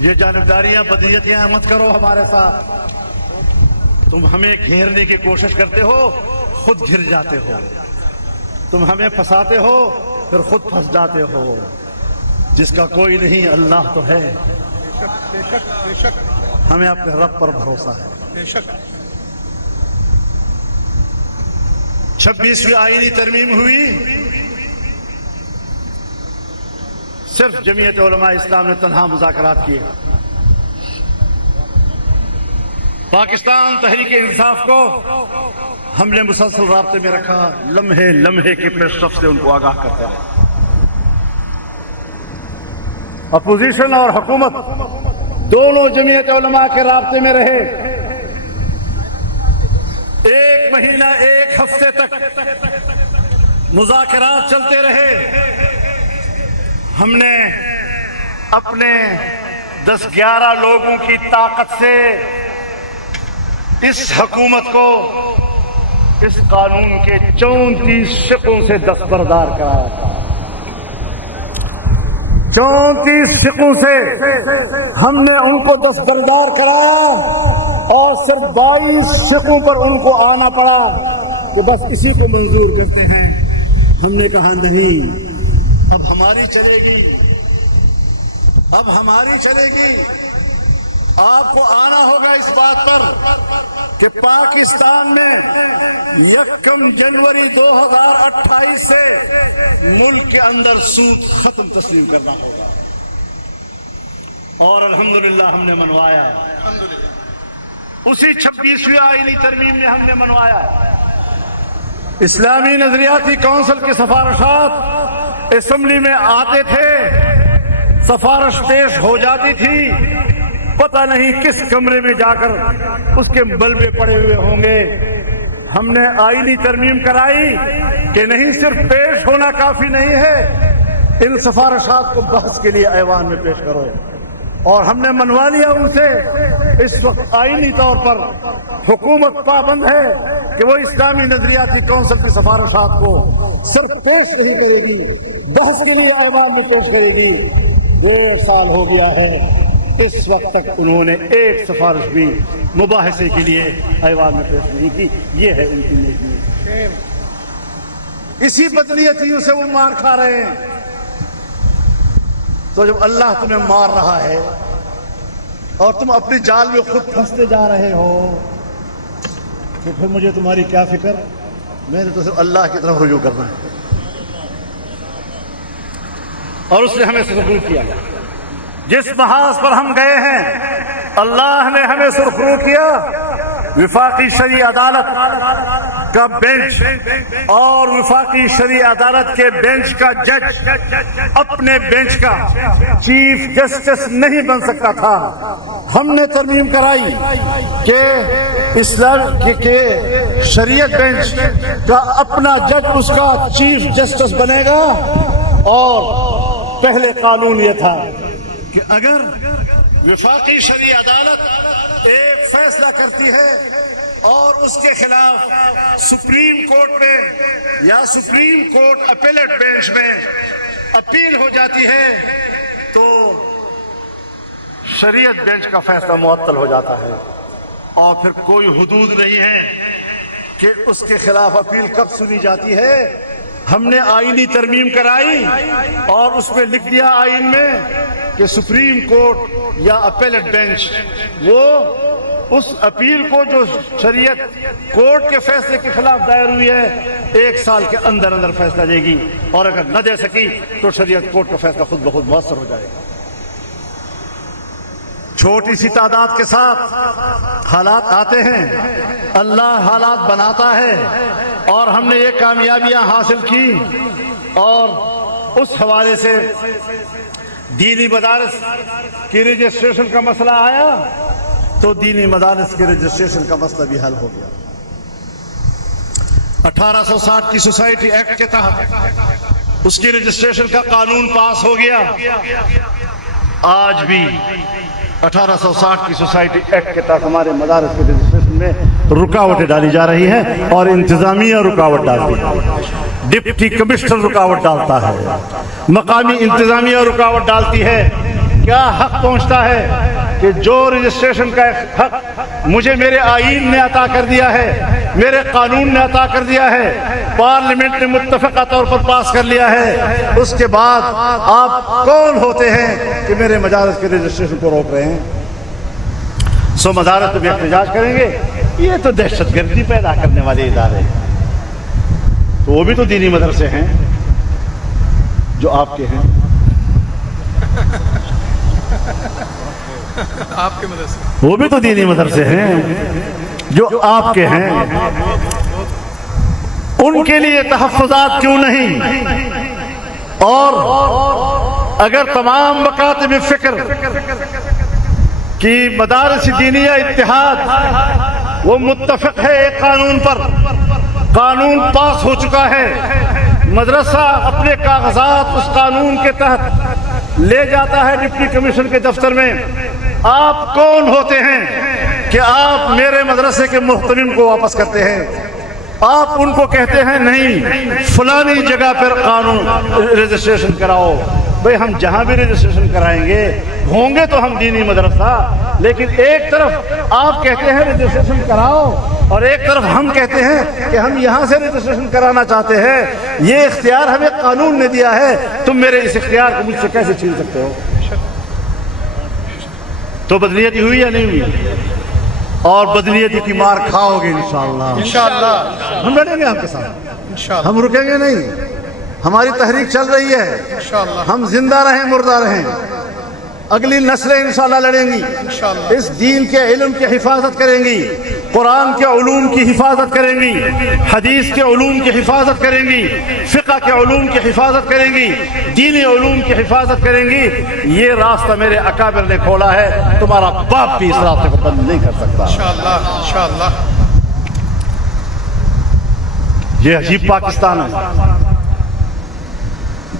یہ جانبداریاں بدیتیاں مت کرو ہمارے ساتھ۔ تم ہمیں گھیرنے کی کوشش کرتے ہو، خود گھر جاتے ہو۔ تم ہمیں پھنساتے ہو، پھر خود پھنس جاتے ہو۔ جس کا کوئی نہیں اللہ تو ہے۔ ہمیں اپنے رب پر بھروسہ ہے۔ 26ویں آئینی ترمیم ہوئی، صرف جمعیت علماء اسلام نے تنہا مذاکرات کیے۔ پاکستان تحریک انصاف کو ہم نے مسلسل رابطے میں رکھا، لمحے لمحے کے پیش رفت سے ان کو آگاہ کرتے رہے۔ اپوزیشن اور حکومت دونوں جمعیت علماء کے رابطے میں رہے۔ ایک مہینہ، ایک ہفتے تک مذاکرات چلتے رہے۔ ہم نے اپنے 10-11 لوگوں کی طاقت سے اس حکومت کو اس قانون کے 34 فقوں سے دستبردار کرایا تھا۔ 34 فقوں سے ہم نے ان کو دستبردار کرایا اور صرف 22 فقوں پر ان کو آنا پڑا کہ بس اسی کو منظور کرتے ہیں۔ ہم نے کہا نہیں، اب ہماری چلے گی، اب ہماری چلے گی۔ آپ کو آنا ہوگا اس بات پر کہ پاکستان میں 1 جنوری 2028 سے ملک کے اندر سود ختم تسلیم کرنا ہوگا، اور الحمدللہ ہم نے منوایا۔ اسی 26ویں آئینی ترمیم میں ہم نے منوایا۔ اسلامی نظریاتی کونسل کی سفارشات اسمبلی میں آتے تھے، سفارش پیش ہو جاتی تھی، پتہ نہیں کس کمرے میں جا کر اس کے ملبے پڑے ہوئے ہوں گے۔ ہم نے آئینی ترمیم کرائی کہ نہیں، صرف پیش ہونا کافی نہیں ہے، ان سفارشات کو بحث کے لیے ایوان میں پیش کرو، اور ہم نے منوا لیا ان سے۔ اس وقت آئینی طور پر حکومت پابند ہے کہ وہ اسلامی نظریاتی کونسل کی سفارشات کو صرف پیش نہیں کرے گی، بحث کے لیے ایوان میں پیش کرے گی۔ 1.5 سال ہو گیا ہے، اس وقت تک انہوں نے ایک سفارش بھی مباحثے کے لیے ایوان میں پیش نہیں کی۔ یہ ہے ان کی نیکی۔ اسی بدنیتیوں سے وہ مار کھا رہے ہیں۔ تو جب اللہ تمہیں مار رہا ہے اور تم اپنی جال میں خود پھنستے جا رہے ہو، تو پھر مجھے تمہاری کیا فکر؟ میں نے تو صرف اللہ کی طرف رجوع کرنا ہے، اور اس نے ہمیں سرخرو کیا۔ جس محاذ پر ہم گئے ہیں اللہ نے ہمیں سرخرو کیا۔ وفاقی شرعی عدالت کا بینچ اور وفاقی شرعی عدالت کے بینچ کا جج اپنے بینچ کا چیف جسٹس نہیں بن سکتا تھا۔ ہم نے ترمیم کرائی کہ اسلام کے شریعت بینچ کا اپنا جج اس کا چیف جسٹس بنے گا، اور پہلے قانون یہ تھا کہ اگر وفاقی شرعی عدالت ایک فیصلہ کرتی ہے اور اس کے خلاف سپریم کورٹ میں یا سپریم کورٹ اپیلیٹ بینچ میں اپیل ہو جاتی ہے، تو شریعت بینچ کا فیصلہ معطل ہو جاتا ہے، اور پھر کوئی حدود نہیں ہے کہ اس کے خلاف اپیل کب سنی جاتی ہے۔ ہم نے آئینی ترمیم کرائی اور اس میں لکھ دیا آئین میں کہ سپریم کورٹ یا اپیلیٹ بینچ وہ اس اپیل کو جو شریعت کورٹ کے فیصلے کے خلاف دائر ہوئی ہے 1 سال کے اندر اندر فیصلہ دے گی، اور اگر نہ دے سکی تو شریعت کورٹ کا فیصلہ خود بخود مؤثر ہو جائے گا۔ چھوٹی سی تعداد کے ساتھ حالات آتے ہیں، اللہ حالات بناتا ہے، اور ہم نے یہ کامیابیاں حاصل کی، اور اس حوالے سے دینی مدارس کی رجسٹریشن کا مسئلہ آیا تو دینی مدارس کے رجسٹریشن کا مسئلہ بھی حل ہو گیا۔ 1860 کی سوسائٹی ایکٹ کے تحت اس کی رجسٹریشن کا قانون پاس ہو گیا۔ آج بھی 1860 کی سوسائٹی ایکٹ کے تحت ہمارے مدارس کے رجسٹریشن میں رکاوٹیں ڈالی جا رہی ہیں، اور انتظامیہ رکاوٹ ڈالتی ہے، ڈپٹی کمشنر رکاوٹ ڈالتا ہے، مقامی انتظامیہ رکاوٹ ڈالتی ہے۔ کیا حق پہنچتا ہے کہ جو رجسٹریشن کا حق مجھے میرے آئین نے عطا کر دیا ہے، میرے قانون نے عطا کر دیا ہے، پارلیمنٹ نے متفقہ طور پر پاس کر لیا ہے، اس کے بعد آپ کون ہوتے ہیں کہ میرے مدارس کے رجسٹریشن کو روک رہے ہیں؟ سو مدارس تو بھی احتجاج کریں گے، یہ تو دہشت گردی پیدا کرنے والے ادارے ہیں۔ تو وہ بھی تو دینی مدرسے ہیں جو آپ کے ہیں، آپ کے مدرسے، وہ بھی تو دینی مدرسے ہیں جو آپ کے ہیں، ان کے لیے تحفظات کیوں نہیں؟ اور اگر تمام مکاتب فکر کی مدارس دینیہ اتحاد وہ متفق ہے ایک قانون پر، قانون پاس ہو چکا ہے، مدرسہ اپنے کاغذات اس قانون کے تحت لے جاتا ہے ڈپٹی کمشنر کے دفتر میں، آپ کون ہوتے ہیں کہ آپ میرے مدرسے کے محتمم کو واپس کرتے ہیں؟ آپ ان کو کہتے ہیں نہیں فلانی جگہ پر قانون رجسٹریشن کراؤ۔ بھئی ہم جہاں بھی رجسٹریشن کرائیں گے ہوں گے تو ہم دینی مدرسہ، لیکن ایک طرف آپ کہتے ہیں رجسٹریشن کراؤ اور ایک طرف ہم کہتے ہیں کہ ہم یہاں سے رجسٹریشن کرانا چاہتے ہیں، یہ اختیار ہمیں قانون نے دیا ہے، تم میرے اس اختیار کو مجھ سے کیسے چھین سکتے ہو؟ تو بدنیتی ہوئی یا نہیں ہوئی؟ اور بدنیتی کی مار کھاؤ گے انشاءاللہ۔ انشاءاللہ ہم لڑیں گے آپ کے ساتھ، انشاءاللہ ہم رکیں گے نہیں، ہماری تحریک چل رہی ہے، انشاءاللہ ہم زندہ رہیں مردہ رہیں، اگلی نسلیں انشاءاللہ لڑیں گی، انشاءاللہ اس دین کے علم کی حفاظت کریں گی، قرآن کے علوم کی حفاظت کریں گی، حدیث کے علوم کی حفاظت کریں گی، فقہ کے علوم کی حفاظت کریں گی، دینی علوم کی حفاظت کریں گی۔ یہ راستہ میرے اکابر نے کھولا ہے، تمہارا باپ بھی اس راستے کو بند نہیں کر سکتا۔ انشاءاللہ انشاءاللہ یہ عجیب پاکستان ہے،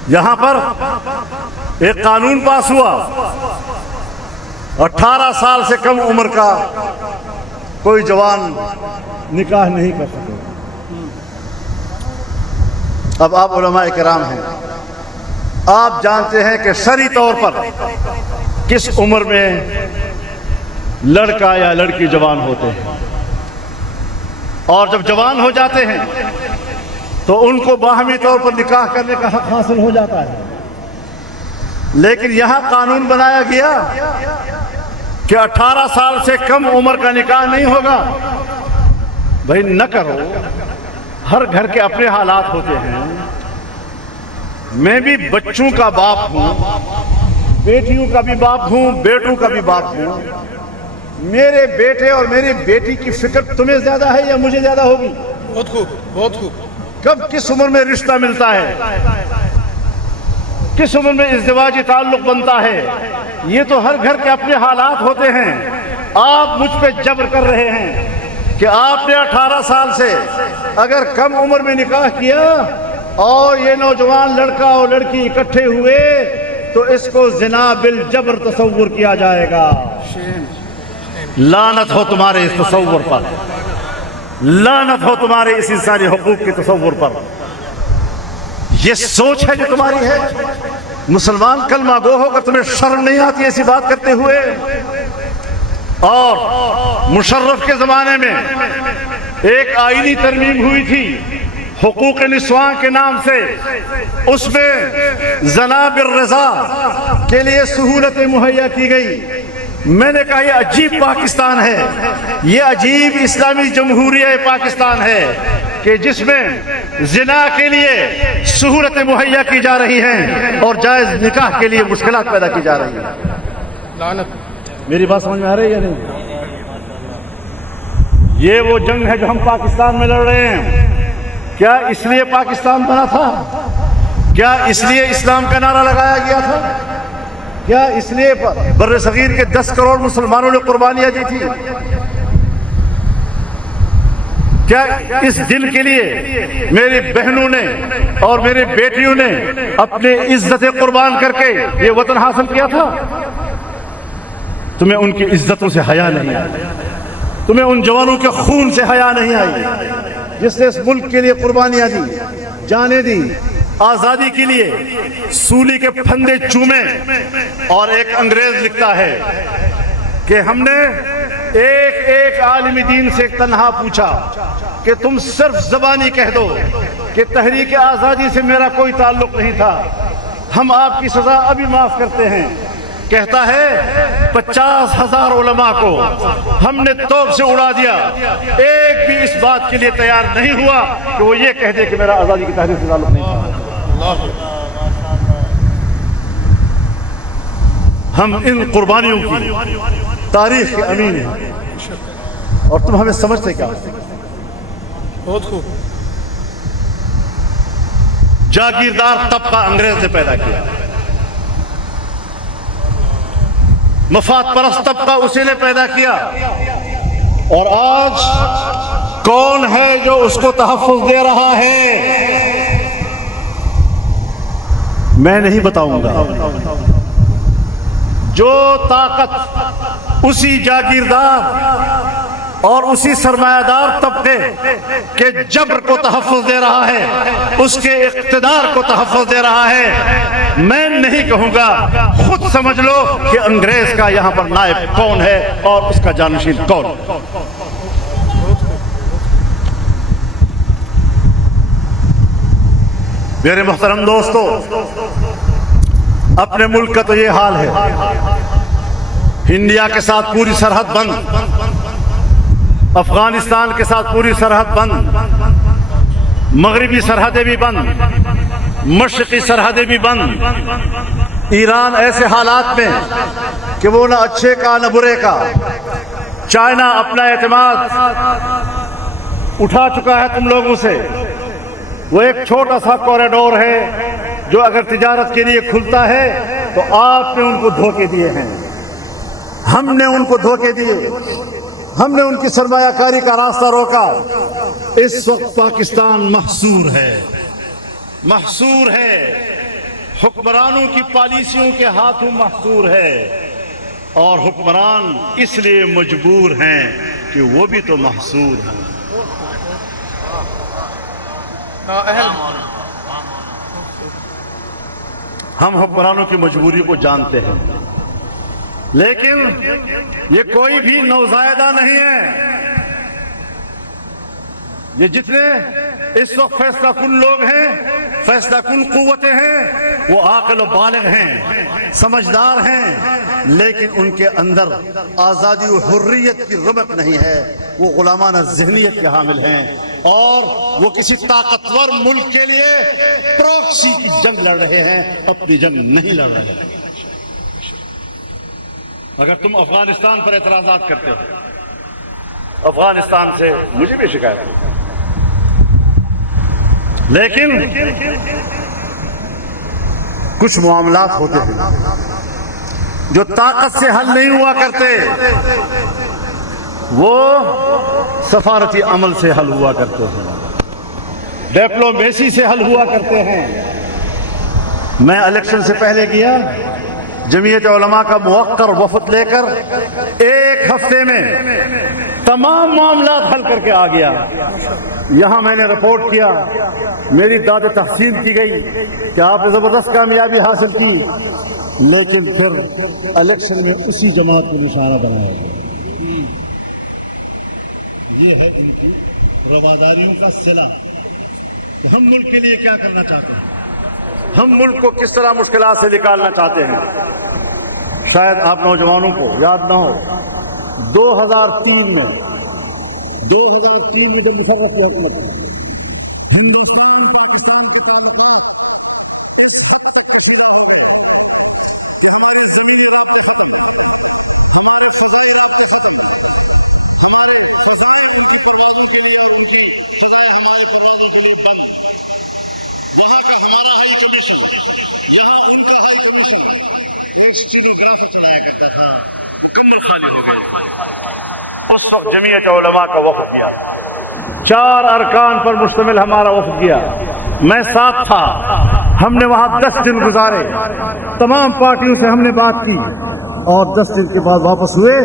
یہاں پر ایک قانون پاس ہوا، 18 سال سے کم عمر کا کوئی جوان نکاح نہیں کر سکے۔ اب آپ علماء کرام ہیں، آپ جانتے ہیں کہ شرعی طور پر کس عمر میں لڑکا یا لڑکی جوان ہوتے ہیں، اور جب جوان ہو جاتے ہیں تو ان کو باہمی طور پر نکاح کرنے کا حق حاصل ہو جاتا ہے۔ لیکن یہاں قانون بنایا گیا کہ 18 سال سے کم عمر کا نکاح نہیں ہوگا۔ بھائی نہ کرو، ہر گھر کے اپنے حالات ہوتے ہیں، میں بھی بچوں کا باپ ہوں، بیٹیوں کا بھی باپ ہوں، بیٹوں کا بھی باپ ہوں، میرے بیٹے اور میری بیٹی کی فکر تمہیں زیادہ ہے یا مجھے زیادہ ہوگی؟ بہت خوب بہت خوب۔ کب کس عمر میں رشتہ ملتا ہے، کس عمر میں ازدواجی تعلق بنتا ہے، یہ تو ہر گھر کے اپنے حالات ہوتے ہیں۔ آپ مجھ پہ جبر کر رہے ہیں کہ آپ نے 18 سال سے اگر کم عمر میں نکاح کیا اور یہ نوجوان لڑکا اور لڑکی اکٹھے ہوئے تو اس کو زنا بالجبر تصور کیا جائے گا۔ لعنت ہو تمہارے اس تصور پر، لعنت ہو تمہارے اس انسانی حقوق کے تصور پر۔ یہ سوچ ہے جو تمہاری ہے؟ مسلمان کلمہ گو ہو کر تمہیں شرم نہیں آتی ایسی بات کرتے ہوئے؟ اور مشرف کے زمانے میں ایک آئینی ترمیم ہوئی تھی حقوق نسواں کے نام سے، اس میں زنا بالرضا کے لیے سہولتیں مہیا کی گئی، میں نے کہا یہ عجیب پاکستان ہے، یہ عجیب اسلامی جمہوریہ پاکستان ہے کہ جس میں زنا کے لیے سہولتیں مہیا کی جا رہی ہیں اور جائز نکاح کے لیے مشکلات پیدا کی جا رہی ہیں۔ میری بات سمجھ میں آ رہی ہے یا نہیں؟ یہ وہ جنگ ہے جو ہم پاکستان میں لڑ رہے ہیں۔ کیا اس لیے پاکستان بنا تھا؟ کیا اس لیے اسلام کا نعرہ لگایا گیا تھا؟ کیا اس لیے بر صغیر کے 10 کروڑ مسلمانوں نے قربانیاں دی تھی؟ کیا اس دن کے لیے میری بہنوں نے اور میری بیٹیوں نے اپنے عزتیں قربان کر کے یہ وطن حاصل کیا تھا؟ تمہیں ان کی عزتوں سے حیا نہیں آئی، تمہیں ان جوانوں کے خون سے حیا نہیں آئی جس نے اس ملک کے لیے قربانیاں دی، جانیں دی، آزادی کے لیے سولی کے پھندے چومے۔ اور ایک انگریز لکھتا ہے کہ ہم نے ایک عالم دین سے تنہا پوچھا کہ تم صرف زبانی کہہ دو کہ تحریک آزادی سے میرا کوئی تعلق نہیں تھا، ہم آپ کی سزا ابھی معاف کرتے ہیں۔ کہتا ہے 50,000 علماء کو ہم نے توپ سے اڑا دیا، ایک بھی اس بات کے لیے تیار نہیں ہوا کہ وہ یہ کہہ دے کہ میرا آزادی کی تحریک سے تعلق نہیں تھا۔ ہم ان قربانیوں کی تاریخ کے امین ہیں اور تم ہمیں سمجھتے کیا؟ بہت خوب۔ جاگیردار طبقہ انگریز نے پیدا کیا، مفاد پرست طبقہ اسی نے پیدا کیا، اور آج کون ہے جو اس کو تحفظ دے رہا ہے؟ میں نہیں بتاؤں گا۔ جو طاقت اسی جاگیردار اور اسی سرمایہ دار طبقے کے جبر کو تحفظ دے رہا ہے، اس کے اقتدار کو تحفظ دے رہا ہے، میں نہیں کہوں گا، خود سمجھ لو کہ انگریز کا یہاں پر نائب کون ہے اور اس کا جانشین کون۔ میرے محترم دوستو، اپنے ملک کا تو یہ حال ہے، انڈیا کے ساتھ پوری سرحد بند، افغانستان کے ساتھ پوری سرحد بند، مغربی سرحدیں بھی بند، مشرقی سرحدیں بھی بند، ایران ایسے حالات میں کہ وہ نہ اچھے کا نہ برے کا، چائنا اپنا اعتماد اٹھا چکا ہے تم لوگوں سے، وہ ایک چھوٹا سا کوریڈور ہے جو اگر تجارت کے لیے کھلتا ہے تو آپ نے ان کو دھوکے دیے ہیں، ہم نے ان کو دھوکے دیے، ہم نے ان کی سرمایہ کاری کا راستہ روکا۔ اس وقت پاکستان محصور ہے، محصور ہے، حکمرانوں کی پالیسیوں کے ہاتھوں محصور ہے، اور حکمران اس لیے مجبور ہیں کہ وہ بھی تو محصور ہیں۔ ہم حکمرانوں کی مجبوری کو جانتے ہیں، لیکن یہ کوئی بھی نوزائیدہ نہیں ہے، یہ جتنے اس وقت فیصلہ کن لوگ ہیں، فیصلہ کن قوتیں ہیں، وہ عاقل و بالغ ہیں، سمجھدار ہیں، لیکن ان کے اندر آزادی و حریت کی رمق نہیں ہے، وہ غلامانہ ذہنیت کے حامل ہیں، اور وہ کسی طاقتور ملک کے لیے پروکسی کی جنگ لڑ رہے ہیں، اپنی جنگ نہیں لڑ رہے ہیں۔ اگر تم افغانستان پر اعتراضات کرتے ہو، افغانستان سے مجھے بھی شکایت ہے، لیکن کچھ معاملات ہوتے ہیں جو طاقت سے حل نہیں ہوا کرتے، وہ سفارتی عمل سے حل ہوا کرتے ہیں، ڈپلومیسی سے حل ہوا کرتے ہیں۔ میں الیکشن سے پہلے گیا، جمعیت علماء کا موقر وفد لے کر ایک ہفتے میں تمام معاملات حل کر کے آ گیا۔ یہاں میں نے رپورٹ کیا، میری داد تحسین کی گئی کہ آپ نے زبردست کامیابی حاصل کی، لیکن پھر الیکشن میں اسی جماعت کو نشانہ بنایا گیا۔ یہ ہے ان کی رواداریوں کا صلہ۔ ہم ملک کے لیے کیا کرنا چاہتے ہیں؟ ہم ملک کو کس طرح مشکلات سے نکالنا چاہتے ہیں؟ شاید آپ نوجوانوں کو یاد نہ ہو 2003 میں جب مشرف کی حکومت تھا ہندوستان پاکستان کے تعلقات اس کے سوا ہو گئے. ہمارے زمینی رابطے ختم, ہمارے فضائی رابطے ختم, ہمارے فضائل ملک کی بازی کے لیے ہمارے بازی کے لیے بند. وہاں کا ہمارا ہائی کمیشن, یہاں ان کا ہائی کمیشن ایک اسٹینوگرافر چلایا کرتا تھا, مکمل خالی ہو گیا. اس وقت جمعیت علماء کا وفد گیا, 4 ارکان پر مشتمل ہمارا وفد گیا, میں ساتھ تھا. ہم نے وہاں 10 دن گزارے, تمام پارٹیوں سے ہم نے بات کی اور 10 دن کے بعد واپس ہوئے.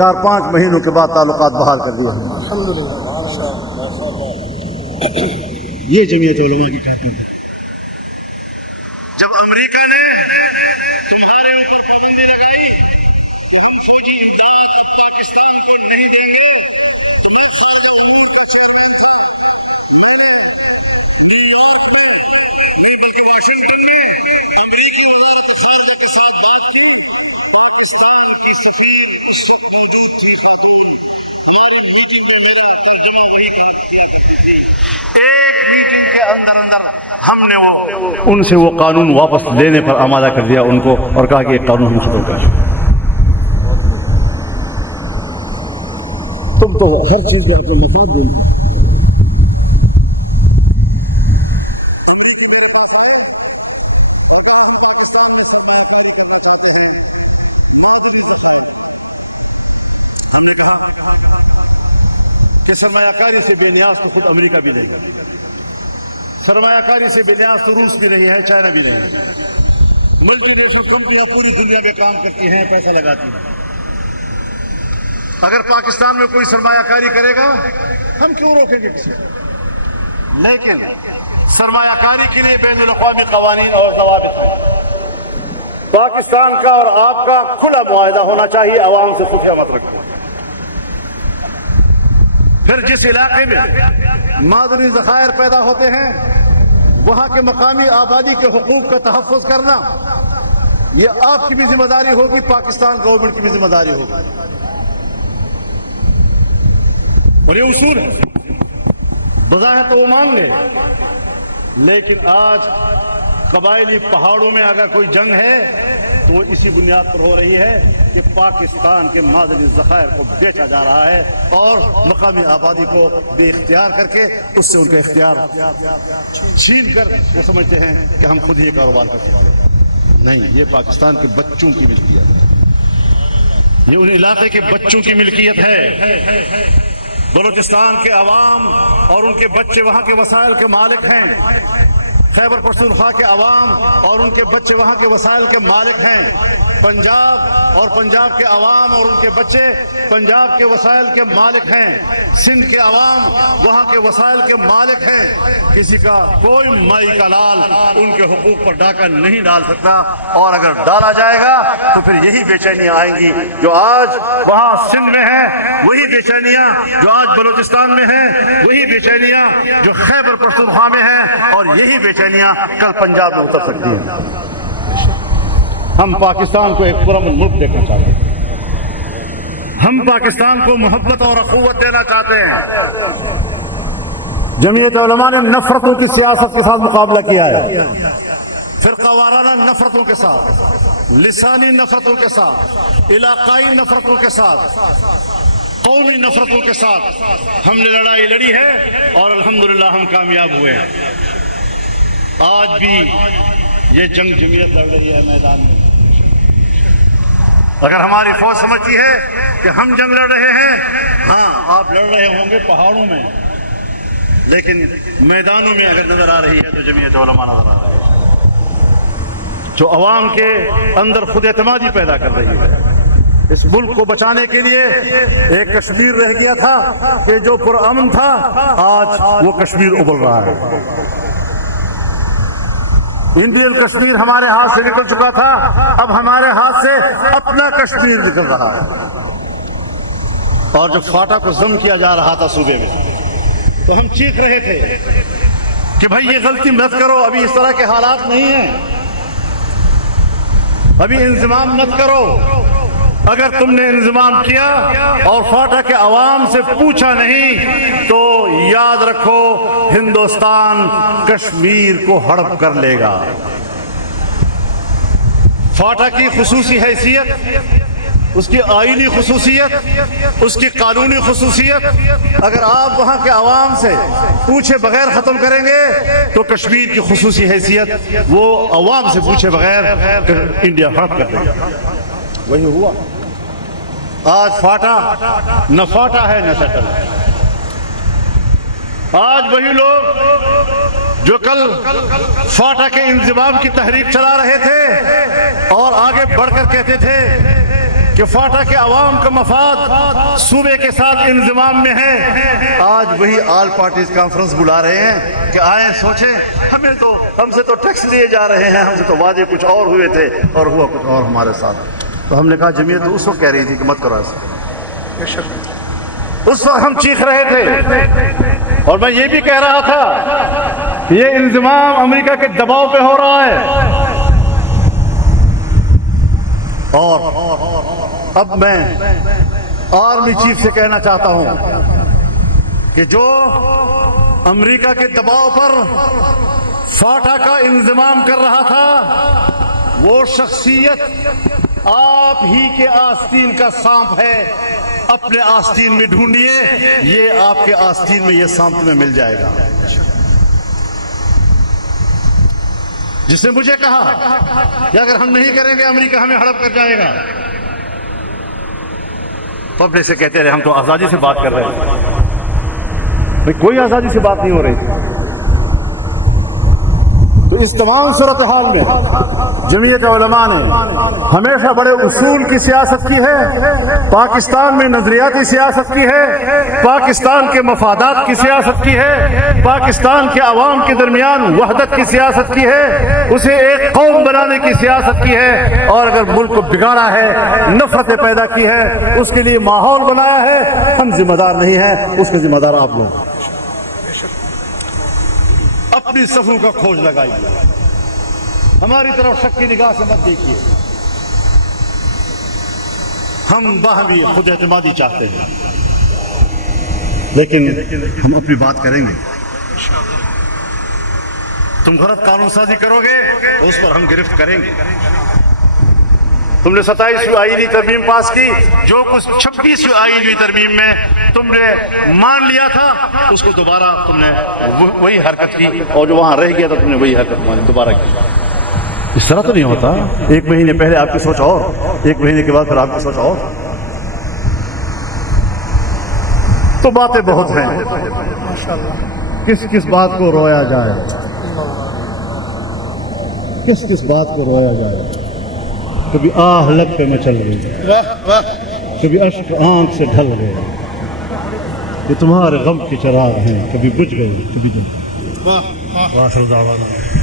4-5 مہینوں کے بعد تعلقات بحال کر دیے. یہ جمعیت علماء کی کہتے ہیں. جب امریکہ نے ہمارے اوپر پابندی لگائی تو ہم فوجی امداد اب پاکستان کو نہیں دیں گے, تو میں خالد محمود کا چیئرمین تھا, بلکہ واشنگٹن میں امریکی وزارت خارجہ کے ساتھ بات کی. پاکستان کی سفیر اس وقت موجود تھی خاتون, ہماری میٹنگ میں میرا ترجمہ وہی کام کیا کرتی تھی. ایک میٹنگ کے اندر ہم نے ان سے وہ قانون واپس لینے پر آمادہ کر دیا ان کو, اور کہا کہ یہ قانون ہم ختم کر چکے. تم تو ہر چیز میں اپنے مفاد دیں. ہم نے کہا کہ سرمایہ کاری سے بے نیاز تو خود امریکہ بھی نہیں ہے, سرمایہ کاری سے بے نیاز تو روس بھی نہیں ہے, چائنا بھی نہیں ہے. ملٹی نیشنل کمپنیاں پوری دنیا میں کام کرتی ہیں, پیسہ لگاتی ہیں. اگر پاکستان میں کوئی سرمایہ کاری کرے گا ہم کیوں روکیں گے کسی کو؟ لیکن سرمایہ کاری کے لیے بین الاقوامی قوانین اور ضوابط ہیں. پاکستان کا اور آپ کا کھلا معاہدہ ہونا چاہیے, عوام سے خفیہ مت رکھیں. پھر جس علاقے میں معدنی ذخائر پیدا ہوتے ہیں وہاں کے مقامی آبادی کے حقوق کا تحفظ کرنا یہ آپ کی بھی ذمہ داری ہوگی, پاکستان گورنمنٹ کی بھی ذمہ داری ہوگی. اور یہ اصول ہے, بظاہر تو وہ مان لے, لیکن آج قبائلی پہاڑوں میں اگر کوئی جنگ ہے تو وہ اسی بنیاد پر ہو رہی ہے کہ پاکستان کے معدنی ذخائر کو بیچا جا رہا ہے اور مقامی آبادی کو بے اختیار کر کے اس سے ان کا اختیار چھین کر وہ سمجھتے ہیں کہ ہم خود ہی کاروبار کر سکتے ہیں. نہیں, یہ پاکستان کے بچوں کی ملکیت ہے, یہ ان علاقے کے بچوں کی ملکیت ہے. بلوچستان کے عوام اور ان کے بچے وہاں کے وسائل کے مالک ہیں. خیبر پختونخوا کے عوام اور ان کے بچے وہاں کے وسائل کے مالک ہیں. پنجاب اور پنجاب کے عوام اور ان کے بچے پنجاب کے وسائل کے مالک ہیں. سندھ کے عوام وہاں کے وسائل کے مالک ہیں. کسی کا کوئی مائی کا لال ان کے حقوق پر ڈاکہ نہیں ڈال سکتا, اور اگر ڈالا جائے گا تو پھر یہی بے چینیاں آئیں گی جو آج وہاں سندھ میں ہیں, وہی بے چینیاں جو آج بلوچستان میں ہیں, وہی بے چینیاں جو خیبر پختونخوا میں ہیں, اور یہی بے چینیاں کل پنجاب میں اتر سکتی ہیں. ہم پاکستان کو ایک پرامن ملک دیکھنا چاہتے ہیں, ہم پاکستان کو محبت اور اخوت دینا چاہتے ہیں. جمعیت علماء نے نفرتوں کی سیاست کے ساتھ مقابلہ کیا ہے, فرقہ وارانہ نفرتوں کے ساتھ, لسانی نفرتوں کے ساتھ, علاقائی نفرتوں کے ساتھ, قومی نفرتوں کے ساتھ ہم نے لڑائی لڑی ہے اور الحمدللہ ہم کامیاب ہوئے ہیں. آج بھی یہ جنگ جمعیت لڑ رہی ہے میدان میں. اگر ہماری فوج سمجھتی ہے کہ ہم جنگ لڑ رہے ہیں, ہاں آپ لڑ رہے ہوں گے پہاڑوں میں, لیکن میدانوں میں اگر نظر آ رہی ہے تو جمعیت علماء نظر آ رہی ہے, جو عوام کے اندر خود اعتمادی پیدا کر رہی ہے. اس ملک کو بچانے کے لیے ایک کشمیر رہ گیا تھا کہ جو پرامن تھا, آج وہ کشمیر ابل رہا ہے. انڈین کشمیر ہمارے ہاتھ سے نکل چکا تھا, اب ہمارے ہاتھ سے اپنا کشمیر نکل رہا ہے. اور جب فاٹا کو ضم کیا جا رہا تھا صوبے میں تو ہم چیخ رہے تھے کہ بھائی یہ غلطی مت کرو, ابھی اس طرح کے حالات نہیں ہیں. ابھی انضمام مت کرو. اگر تم نے انضمام کیا اور فاٹا کے عوام سے پوچھا نہیں تو یاد رکھو ہندوستان کشمیر کو ہڑپ کر لے گا. فاٹا کی خصوصی حیثیت، اس کی آئینی خصوصیت، اس کی قانونی خصوصیت اگر آپ وہاں کے عوام سے پوچھے بغیر ختم کریں گے تو کشمیر کی خصوصی حیثیت وہ عوام سے پوچھے بغیر انڈیا ہڑپ کر دے گا. وہی ہوا. آج فاٹا نہ فاٹا ہے نہ سیٹل. آج وہی لوگ جو کل فاٹا کے انضمام کی تحریک چلا رہے تھے اور آگے بڑھ کر کہتے تھے کہ فاٹا کے عوام کا مفاد صوبے کے ساتھ انضمام میں ہے، آج وہی آل پارٹیز کانفرنس بلا رہے ہیں کہ آئیں سوچیں ہم سے تو ٹیکس لیے جا رہے ہیں، ہم سے تو وعدے کچھ اور ہوئے تھے اور ہوا کچھ اور ہمارے ساتھ. تو ہم نے کہا جمعیت تو اس وقت کہہ رہی تھی کہ مت کرو ایسا. اس وقت ہم چیخ رہے تھے اور میں یہ بھی کہہ رہا تھا کہ یہ انضمام امریکہ کے دباؤ پہ ہو رہا ہے. اور اب میں آرمی چیف سے کہنا چاہتا ہوں کہ جو امریکہ کے دباؤ پر فاٹا کا انضمام کر رہا تھا وہ شخصیت آپ ہی کے آستین کا سانپ ہے. اپنے آستین میں ڈھونڈیے، یہ آپ کے آستین میں یہ سانپ میں مل جائے گا. جس نے مجھے کہا کہ اگر ہم نہیں کریں گے امریکہ ہمیں ہڑپ کر جائے گا، تو اپنے سے کہتے رہے ہم تو آزادی سے بات کر رہے ہیں. کوئی آزادی سے بات نہیں ہو رہی تھی. تو اس تمام صورتحال میں جمعیت علماء نے ہمیشہ بڑے اصول کی سیاست کی ہے، پاکستان میں نظریاتی سیاست کی ہے، پاکستان کے مفادات کی سیاست کی ہے، پاکستان کے عوام کے درمیان وحدت کی سیاست کی ہے، اسے ایک قوم بنانے کی سیاست کی ہے. اور اگر ملک کو بگاڑا ہے، نفرتیں پیدا کی ہے، اس کے لیے ماحول بنایا ہے، ہم ذمہ دار نہیں ہیں، اس کے ذمہ دار آپ لوگ. اپنی صفوں کا کھوج لگائیے، ہماری طرف شک کی نگاہ سے مت دیکھیے. ہم باہمی خود اعتمادی چاہتے ہیں لیکن ہم اپنی بات کریں گے. تم غلط قانون سازی کرو گے تو اس پر ہم گرفت کریں گے. تم نے 27ویں آئینی ترمیم پاس کی، جو کچھ 26ویں آئینی ترمیم میں تم نے مان لیا تھا اس کو دوبارہ تم نے وہی حرکت کی، اور جو وہاں رہ گیا تھا تم نے وہی حرکت دوبارہ کی. اس طرح تو نہیں ہوتا. ایک مہینے پہلے آپ کی سوچ اور، ایک مہینے کے بعد پھر آپ کی سوچ اور. تو باتیں بہت ہیں، کس کس بات کو رویا جائے، کس کس بات کو رویا جائے. کبھی آہ لب پہ مچل گئی، کبھی اشک آنکھ سے ڈھل گئے. یہ تمہارے غم کے چراغ ہیں، کبھی بجھ گئے کبھی جل گئے.